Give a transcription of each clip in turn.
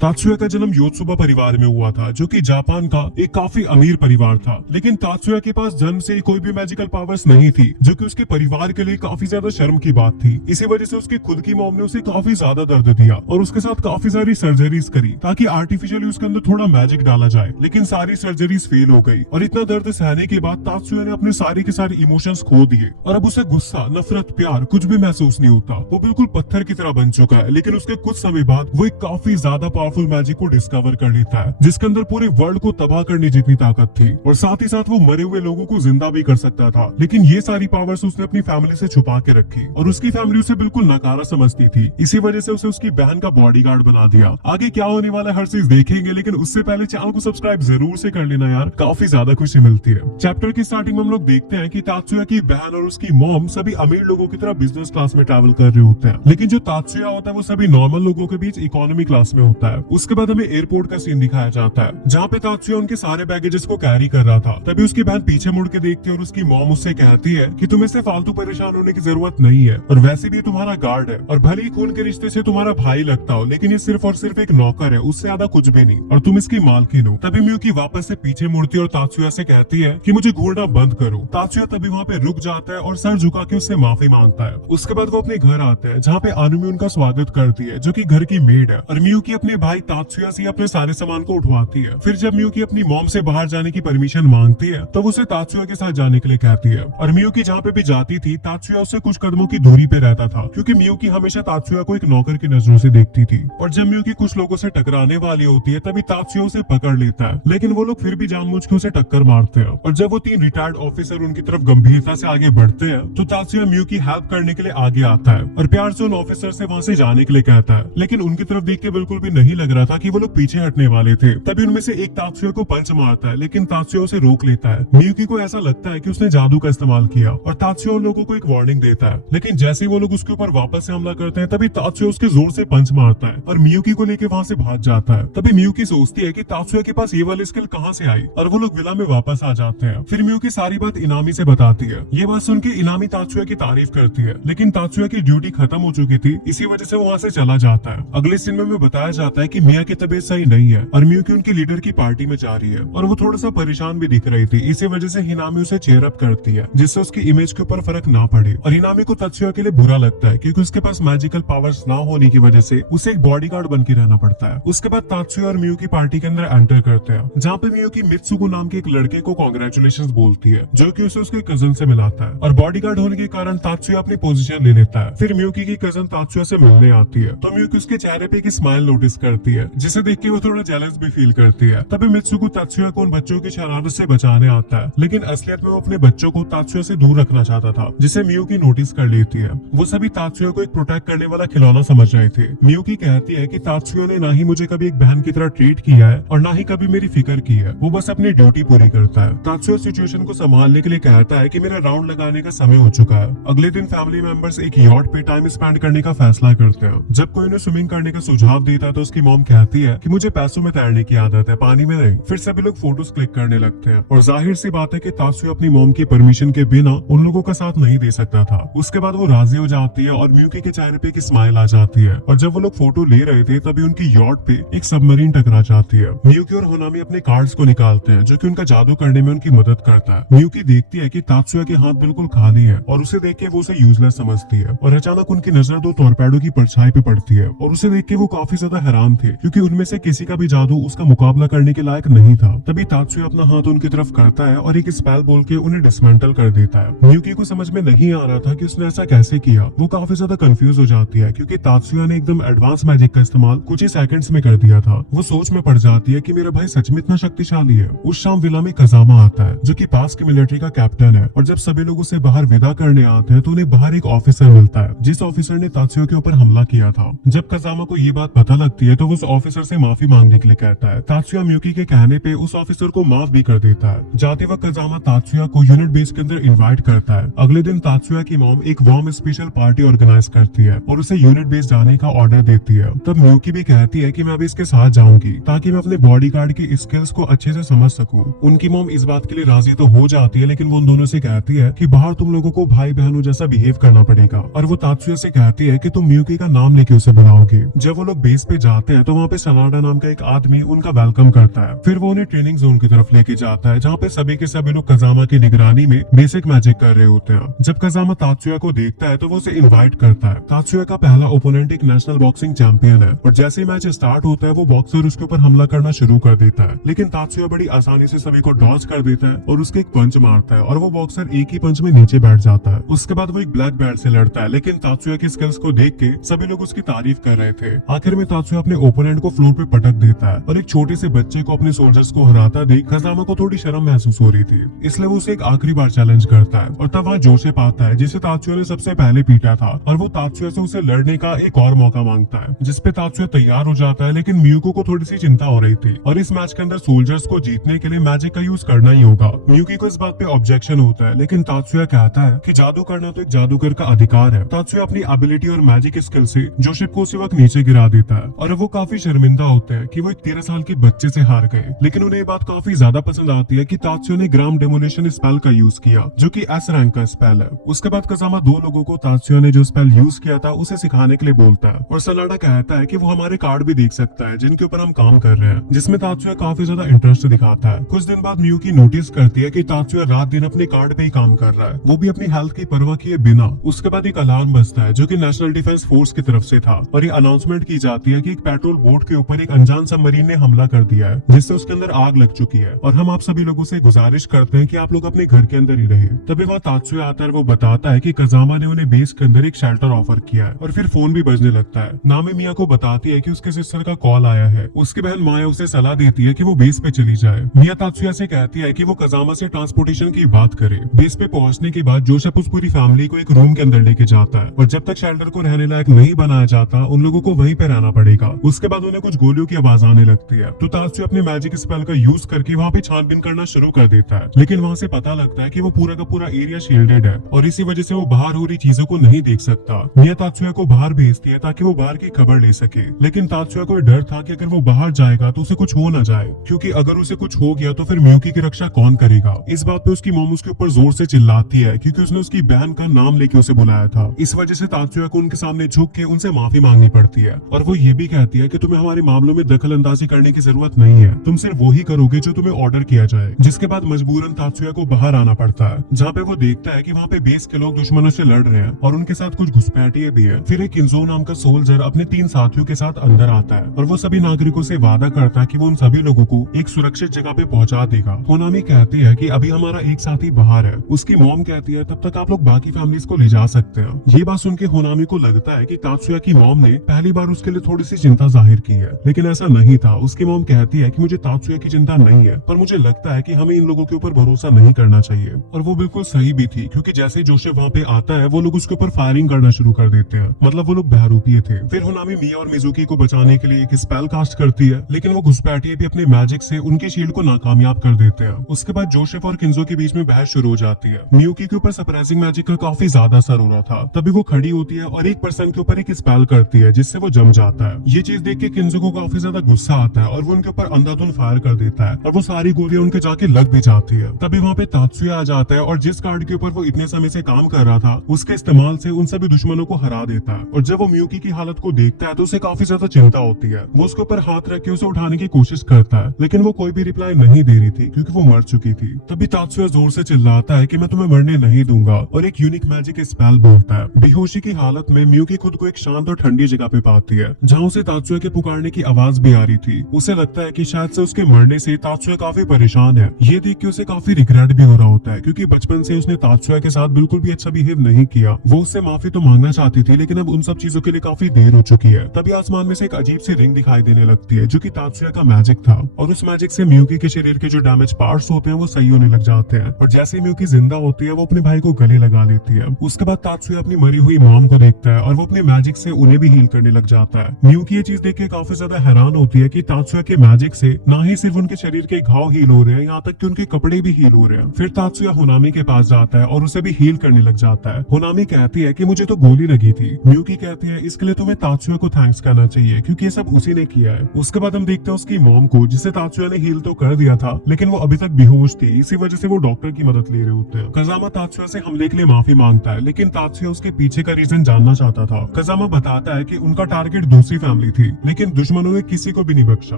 तात्सुया का जन्म योत्सुबा परिवार में हुआ था, जो कि जापान का एक काफी अमीर परिवार था। लेकिन तात्सुया के पास जन्म से ही कोई भी मैजिकल पावर्स नहीं थी, जो कि उसके परिवार के लिए काफी ज्यादा शर्म की बात थी। इसी वजह से उसकी खुद की मॉम ने उसे काफी ज्यादा दर्द दिया और उसके साथ काफी सारी सर्जरीज करी ताकि आर्टिफिशियली उसके अंदर थोड़ा मैजिक डाला जाए। लेकिन सारी सर्जरीज फेल हो गई और इतना दर्द सहने के बाद तात्सुया ने अपने सारे के सारे इमोशंस खो दिए और अब उसे गुस्सा, नफरत, प्यार कुछ भी महसूस नहीं होता। वो बिल्कुल पत्थर की तरह बन चुका है। लेकिन उसके कुछ समय बाद वो एक काफी ज्यादा पावरफुल मैजिक को डिस्कवर कर लेता है, जिसके अंदर पूरे वर्ल्ड को तबाह करने जितनी ताकत थी और साथ ही साथ वो मरे हुए लोगों को जिंदा भी कर सकता था। लेकिन ये सारी पावर्स उसने अपनी फैमिली से छुपा के रखी और उसकी फैमिली उसे बिल्कुल नकारा समझती थी। इसी वजह से उसे उसकी बहन का बॉडीगार्ड बना दिया। आगे क्या होने वाला है हर चीज देखेंगे, लेकिन उससे पहले चैनल को सब्सक्राइब जरूर से कर लेना यार, काफी ज्यादा खुशी मिलती है। चैप्टर की स्टार्टिंग में हम लोग देखते हैं कि तात्सुया की बहन और उसकी मॉम सभी अमीर लोगों की तरह बिजनेस क्लास में ट्रैवल कर रहे होते हैं, लेकिन जो तात्सुया होता है वो सभी नॉर्मल लोगों के बीच इकोनॉमी क्लास में होता है। उसके बाद हमें एयरपोर्ट का सीन दिखाया जाता है, जहाँ पे तात्सुया उनके सारे बैगेजेस को कैरी कर रहा था। तभी उसकी बहन पीछे मुड़ के देखती है और उसकी मॉम उससे कहती है कि तुम्हें से फालतू परेशान होने की जरूरत नहीं है और वैसे भी तुम्हारा गार्ड है और भले ही खून के रिश्ते से तुम्हारा भाई लगता हो, लेकिन ये सिर्फ और सिर्फ एक नौकर है, उससे ज्यादा कुछ भी नहीं और तुम इसकी मालकिन हो। तभी मियुकी वापस से पीछे मुड़ती है और तात्सुया से कहती है कि मुझे घूरना बंद करो। तात्सुया तभी वहाँ पे रुक जाता है और सर झुका के उससे माफी मांगता है। उसके बाद वो अपने घर आते हैं, जहाँ पे आनुमी उनका स्वागत करती है, जो कि घर की मेड है, और मियुकी अपने भाई तात्सुया से अपने सारे सामान को उठवाती है। फिर जब मियुकी अपनी मॉम से बाहर जाने की परमिशन मांगती है, तब उसे तात्सुया के साथ जाने के लिए कहती है। और मियुकी जहाँ पे भी जाती थी, तात्सुया उससे कुछ कदमों की दूरी पे रहता था, क्योंकि मियुकी हमेशा तात्सुया को एक नौकर की नजरों से देखती थी। और जब मियुकी कुछ लोगों से टकराने वाली होती है, तभी तात्सुया उसे पकड़ लेता है, लेकिन वो लोग फिर भी जानबूझ के उसे टक्कर मारते हैं। और जब वो तीन रिटायर्ड ऑफिसर उनकी तरफ गंभीरता से आगे बढ़ते हैं, तो तात्सुया मियुकी हेल्प करने के लिए आगे आता है और प्यार से उन ऑफिसर से वहाँ से जाने के लिए कहता है। लेकिन उनकी तरफ देख के बिल्कुल भी नहीं लग रहा था कि वो लोग पीछे हटने वाले थे। तभी उनमें से एक तात्सुया को पंच मारता है, लेकिन तात्सुया उसे रोक लेता है। मियुकी को ऐसा लगता है कि उसने जादू का इस्तेमाल किया और तात्सुया उन लोगों को एक वार्निंग देता है। लेकिन जैसे ही वो लोग उसके ऊपर वापस से हमला करते हैं, तभी तात्सुया उसके जोर से पंच मारता है और मियुकी को लेके वहाँ से भाग जाता है। तभी मियुकी सोचती है कि तात्सुया के पास ये वाली स्किल कहाँ से आई और वो लोग विला में वापस आ जाते हैं। फिर मियुकी सारी बात इनामी से बताती है। ये बात सुन के इनामी तात्सुया की तारीफ करती है, लेकिन तात्सुया की ड्यूटी खत्म हो चुकी थी, इसी वजह से वो वहाँ से चला जाता है। अगले सीन में बताया जाता है कि मिया की तबीयत सही नहीं है और मियुकी उनकी लीडर की पार्टी में जा रही है और वो थोड़ा सा परेशान भी दिख रही थी। इसी वजह से हिनामी उसे चेयर अप करती है, जिससे उसकी इमेज के ऊपर फर्क ना पड़े। और हिनामी को तात्सुया के लिए बुरा लगता है, क्योंकि उसके पास मैजिकल पावर्स ना होने की वजह से उसे एक बॉडीगार्ड बन के रहना पड़ता है। उसके बाद तात्सुया और मियुकी पार्टी के अंदर एंटर करते हैं, जहाँ पे मियुकी मित्सुगु नाम के एक लड़के को कांग्रेचुलेशंस बोलती है, जो कि उसे उसके कजन से मिलाता है। और बॉडीगार्ड होने के कारण तात्सुया अपनी पोजीशन ले लेता है। फिर मियुकी की कजन तात्सुया से मिलने आती है, तो मियुकी उसके चेहरे पे एक स्माइल नोटिस करती है, जिसे देख के वो थोड़ा जेलस भी फील करती है। तभी मित्सुगु तात्सुया को उन बच्चों की शरारत से बचाने आता है, लेकिन असलियत में वो अपने बच्चों को तात्सुया से दूर रखना चाहता था, जिसे मियुकी नोटिस कर लेती है। वो सभी तात्सुया को एक प्रोटेक्ट करने वाला खिलौना समझ रहे थे। मियुकी कहती है कि तात्सुया ने ना ही मुझे कभी एक बहन की तरह ट्रीट किया है और ना ही कभी मेरी फिक्र की है, वो बस अपनी ड्यूटी पूरी करता है। तात्सुया सिचुएशन को संभालने के लिए कहता है कि मेरा राउंड लगाने का समय हो चुका है। अगले दिन फैमिली मेंबर्स एक यॉट पे टाइम स्पेंड करने का फैसला करते हैं। जब कोई उन्हें स्विमिंग करने का सुझाव देता है, तो उसकी मॉम कहती है कि मुझे पैसों में तैरने की आदत है, पानी में नहीं। फिर सभी लोग फोटोज क्लिक करने लगते हैं और जाहिर सी बात है कि तात्सुया अपनी मॉम की परमिशन के बिना उन लोगों का साथ नहीं दे सकता था। उसके बाद वो राजी हो जाती है और मियुकी के चेहरे पे एक स्माइल आ जाती है। और जब वो लोग फोटो ले रहे थे, तभी उनकी यॉट पे एक सबमरीन टकरा जाती है। मियुकी और होनामी अपने कार्ड्स को निकालते हैं, जो कि उनका जादू करने में उनकी मदद करता है। मियुकी देखती है कि तात्सुया के हाथ बिल्कुल खाली है और उसे देख के वो उसे यूजलेस समझती है। और अचानक उनकी नजर दो टॉर्पेडो की परछाई पे पड़ती है और उसे देख के वो काफी ज्यादा हैरान थे, क्योंकि उनमें से किसी का भी जादू उसका मुकाबला करने के लायक नहीं था। तभी तात्सुया अपना हाथ उनकी तरफ करता है और एक स्पेल बोल के उन्हें डिसमेंटल कर देता है। मियुकी को समझ में नहीं आ रहा था कि उसने ऐसा कैसे किया। वो काफी ज्यादा कंफ्यूज हो जाती है, क्योंकि तात्सुया ने एकदम एडवांस मैजिक का इस्तेमाल कुछ ही सेकंड्स में कर दिया था। वो सोच में पड़ जाती है कि मेरा भाई सच में इतना शक्तिशाली है। उस शाम विला में कजामा आता है, जो कि पास के मिलिट्री का कैप्टन है, और जब सभी लोग उसे बाहर विदा करने आते हैं, तो उन्हें बाहर एक ऑफिसर मिलता है, जिस ऑफिसर ने तात्सुया के ऊपर हमला किया था। जब कजामा को ये बात पता लगती है, तो वो उस ऑफिसर से माफी मांगने के लिए कहता है। तात्सुया मियुकी के कहने पे उस ऑफिसर को माफ भी कर देता है। जाते वक्त कजामा तात्सुया को यूनिट बेस के अंदर इनवाइट करता है। अगले दिन तात्सुया की मॉम एक वार्म स्पेशल पार्टी ऑर्गेनाइज करती है और उसे यूनिट बेस जाने का ऑर्डर देती है। तब मियुकी भी कहती है कि मैं अभी इसके साथ जाऊंगी, ताकि मैं अपने बॉडीगार्ड की स्किल्स को अच्छे से समझ सकूं। उनकी मॉम इस बात के लिए राजी तो हो जाती है, लेकिन वो उन दोनों से कहती है कि बाहर तुम लोगों को भाई बहनों जैसा बिहेव करना पड़ेगा। और वो तात्सुया से कहती है कि तुम मियुकी का नाम लेके उसे बुलाओगे। जब वो लोग बेस पे जाते जाते हैं तो वहाँ पे सनाडा नाम का एक आदमी उनका वेलकम करता है। फिर वो उन्हें ट्रेनिंग जोन की तरफ लेके जाता है, जहाँ पे सभी के सभी लोग कजामा की निगरानी में बेसिक मैजिक कर रहे होते हैं। जब कजामा तात्सुया को देखता है तो वो उसे इनवाइट करता है। तात्सुया का पहला ओपोनेंट एक नेशनल बॉक्सिंग चैंपियन है और जैसे ही मैच स्टार्ट होता है वो बॉक्सर उसके ऊपर हमला करना शुरू कर देता है, लेकिन तात्सुया बड़ी आसानी से सभी को डॉज कर देता है और उसके एक पंच मारता है और वो बॉक्सर एक ही पंच में नीचे बैठ जाता है। उसके बाद वो एक ब्लैक बेल्ट से लड़ता है, लेकिन तात्सुया की स्किल्स को देख के सभी लोग उसकी तारीफ कर रहे थे। आखिर में तात्सुया अपने ओपोनेंट को फ्लोर पे पटक देता है और एक छोटे से बच्चे को अपने सोल्जर्स को हराता देख कजामा को थोड़ी शर्म महसूस हो रही थी, इसलिए वो उसे एक आखिरी बार चैलेंज करता है और तब वहाँ जोसेफ आता है जिसे तात्सुया ने सबसे पहले पीटा था और वो तात्सुया से उसे लड़ने का एक और मौका मांगता है, जिसपे तात्सुया तैयार हो जाता है। लेकिन मियुको को थोड़ी सी चिंता हो रही थी और इस मैच के अंदर सोल्जर्स को जीतने के लिए मैजिक का यूज करना ही होगा। मियुकी को इस बात पे ऑब्जेक्शन होता है, लेकिन तात्सुया कहता है कि जादू करना तो एक जादूगर का अधिकार है। तात्सुया अपनी एबिलिटी और मैजिक स्किल से जोसेफ को उसी वक्त नीचे गिरा देता है और वो काफी शर्मिंदा होते हैं कि वो एक 13 साल के बच्चे से हार गए। लेकिन उन्हें ये बात काफी ज्यादा पसंद आती है कि तात्सुया ने ग्राम डेमोलेशन स्पेल का यूज किया, जो कि एस रैंक का स्पेल है। उसके बाद कजामा दो लोगों को तात्सुया ने जो स्पेल यूज किया था उसे सिखाने के लिए बोलता है और सनाडा कहता है कि वो हमारे कार्ड भी देख सकता है जिनके ऊपर हम काम कर रहे हैं, जिसमें तात्सुया काफी ज्यादा इंटरेस्ट दिखाता है। कुछ दिन बाद मियुकी नोटिस करती है कि तात्सुया रात दिन अपने कार्ड पे ही काम कर रहा है, वो भी अपनी हेल्थ की परवाह किए बिना। उसके बाद एक अलार्म बजता है जो कि नेशनल डिफेंस फोर्स की तरफ से था और ये अनाउंसमेंट की जाती है कि एक पेट्रोल बोट के ऊपर एक अनजान सबमरीन ने हमला कर दिया है, जिससे उसके अंदर आग लग चुकी है और हम आप सभी लोगों से गुजारिश करते हैं कि आप लोग अपने घर के अंदर ही रहे। तभी वहाँ तात्सुया आता है, वो बताता है कि कजामा ने उन्हें बेस के अंदर एक शेल्टर ऑफर किया है और फिर फोन भी बजने लगता है। नामी मिया को बताती है कि उसके सिस्टर का कॉल आया है। उसकी बहन माया उसे सलाह देती है कि वो बेस पे चली जाए। मिया तात्सुया से कहती है कि वो कजामा से ट्रांसपोर्टेशन की बात करे। बेस पे पहुंचने के बाद जोसेफ उस पूरी फैमिली को एक रूम के अंदर लेके जाता है और जब तक शेल्टर को रहने लायक नहीं बनाया जाता उन लोगों को वहीं पे रहना पड़ेगा। उसके बाद उन्हें कुछ गोलियों की आवाज आने लगती है तो तात्सुया अपने मैजिक स्पेल का यूज करके वहाँ पे छानबीन करना शुरू कर देता है, लेकिन वहाँ से पता लगता है कि वो पूरा का पूरा एरिया शील्डेड है और इसी वजह से वो बाहर हो रही चीजों को नहीं देख सकता। मिया तात्सुया को बाहर भेजती है ताकि वो बाहर की खबर ले सके, लेकिन तात्सुया को डर था कि अगर वो बाहर जाएगा तो उसे कुछ हो न जाए, क्योंकि अगर उसे कुछ हो गया तो फिर मियुकी की रक्षा कौन करेगा। इस बात पे उसकी मॉम उसके ऊपर जोर से चिल्लाती है क्योंकि उसने उसकी बहन का नाम लेके उसे बुलाया था। इस वजह से तात्सुया को उनके सामने झुक के उनसे माफी मांगनी पड़ती है और वो ये भी कहती है कि तुम्हें हमारे मामलों में दखल अंदाजी करने की जरूरत नहीं है, तुम सिर्फ वो ही करोगे जो तुम्हें ऑर्डर किया जाए। जिसके बाद मजबूरन तात्सुया को बाहर आना पड़ता है, जहाँ पे वो देखता है कि वहाँ पे बेस के लोग दुश्मनों से लड़ रहे हैं और उनके साथ कुछ घुसपैठिए भी है। फिर एक किंजो नाम का सोल्जर अपने 3 साथियों के साथ अंदर आता है और वो सभी नागरिकों से वादा करता है कि वो उन सभी लोगों को एक सुरक्षित जगह पे पहुंचा देगा। होनामी कहती है कि अभी हमारा एक साथी बाहर है। उसकी मॉम कहती है तब तक आप लोग बाकी फैमिलीज को ले जा सकते हैं। ये बात सुन के होनामी को लगता है कि तात्सुया की मॉम ने पहली बार उसके लिए थोड़ी सी चिंता जाहिर की है, लेकिन ऐसा नहीं था। उसकी मॉम कहती है कि मुझे तात्सुया की चिंता नहीं है, पर मुझे लगता है कि हमें इन लोगों के ऊपर भरोसा नहीं करना चाहिए। और वो बिल्कुल सही भी थी, क्योंकि जैसे जोसेफ वहाँ पे आता है वो लोग उसके ऊपर फायरिंग करना शुरू कर देते हैं, मतलब वो लोग बहरूपीय थे। फिर होनामी मिया और मिजुकी को बचाने के लिए एक स्पेल कास्ट करती है, लेकिन वो घुसपैठिए भी अपने मैजिक से उनके शील्ड को नाकामयाब कर देते हैं। उसके बाद जोसेफ और किंजो के बीच में बहस शुरू हो जाती है। मियुकी के ऊपर सरप्राइजिंग मैजिक का काफी ज्यादा असर हो रहा था, तभी वो खड़ी होती है और एक पर्सन के ऊपर एक स्पेल करती है जिससे वो जम जाता है। ये चीज देख के किंजो को काफी ज्यादा गुस्सा आता है और वो उनके ऊपर अंधाधुंध फायर कर देता है और वो सारी गोलियां उनके जाके लग भी जाती है। तभी वहाँ पे तात्सुया आ जाता है और जिस कार्ड के ऊपर वो इतने समय से काम कर रहा था उसके इस्तेमाल से उन सभी दुश्मनों को हरा देता है। और जब वो मियुकी की हालत को देखता है तो उसे काफी ज्यादा चिंता होती है। वो उसके ऊपर हाथ रख के उसे उठाने की कोशिश करता है, लेकिन वो कोई भी रिप्लाई नहीं दे रही थी क्योंकि वो मर चुकी थी। तभी तात्सुया जोर से चिल्लाता है कि मैं तुम्हें मरने नहीं दूंगा और एक यूनिक मैजिक स्पेल बोलता है। बेहोशी की हालत में मियुकी खुद को एक शांत और ठंडी जगह पे पाती है जहाँ उसे तात्सुया के पुकारने की आवाज भी आ रही थी। उसे लगता है कि शायद से उसके मरने से तात्सुया काफी परेशान है। ये देख के उसे काफी रिग्रेट भी हो रहा होता है क्योंकि बचपन से उसने तात्सुया के साथ बिल्कुल भी अच्छा बिहेव नहीं किया। वो उससे माफी तो मांगना चाहती थी, लेकिन अब उन सब चीजों के लिए काफी देर हो चुकी है। तभी आसमान में से एक अजीब सी रिंग दिखाई देने लगती है जो कि तात्सुया का मैजिक था और उस मैजिक से मियुकी के शरीर के जो डैमेज पार्ट्स होते हैं वो सही होने लग जाते हैं और जैसे ही मियुकी जिंदा होती है वो अपने भाई को गले लगा लेती है। उसके बाद तात्सुया अपनी मरी हुई मॉम को देखता है और वो अपने मैजिक से उन्हें भी हील करने लग जाता है। मियुकी ये चीज देख के काफी ज्यादा हैरान होती है कि तात्सुया के मैजिक से ना ही सिर्फ उनके शरीर के घाव हील हो रहे हैं, यहाँ तक कि उनके कपड़े भी हील हो रहे हैं। फिर तात्सुया होनामी के पास जाता है और उसे भी हील करने लग जाता है। होनामी कहती है कि मुझे तो गोली लगी थी। मियुकी कहती है इसके लिए तुम्हें तात्सुया को थैंक्स करना चाहिए क्योंकि ये सब उसी ने किया है। उसके बाद हम देखते हैं उसकी मॉम को, जिसे तात्सुया ने हील तो कर दिया था लेकिन वो अभी तक बेहोश थी, इसी वजह से वो डॉक्टर की मदद ले रहे होते हैं। कजामा तात्सुया से हमले के लिए माफी मांगता है, लेकिन तात्सुया उसके पीछे का रीजन जानना चाहता था। कजामा बताता है कि उनका टारगेट दूसरी फैमिली थी, लेकिन दुश्मनों ने किसी को भी नहीं बख्शा।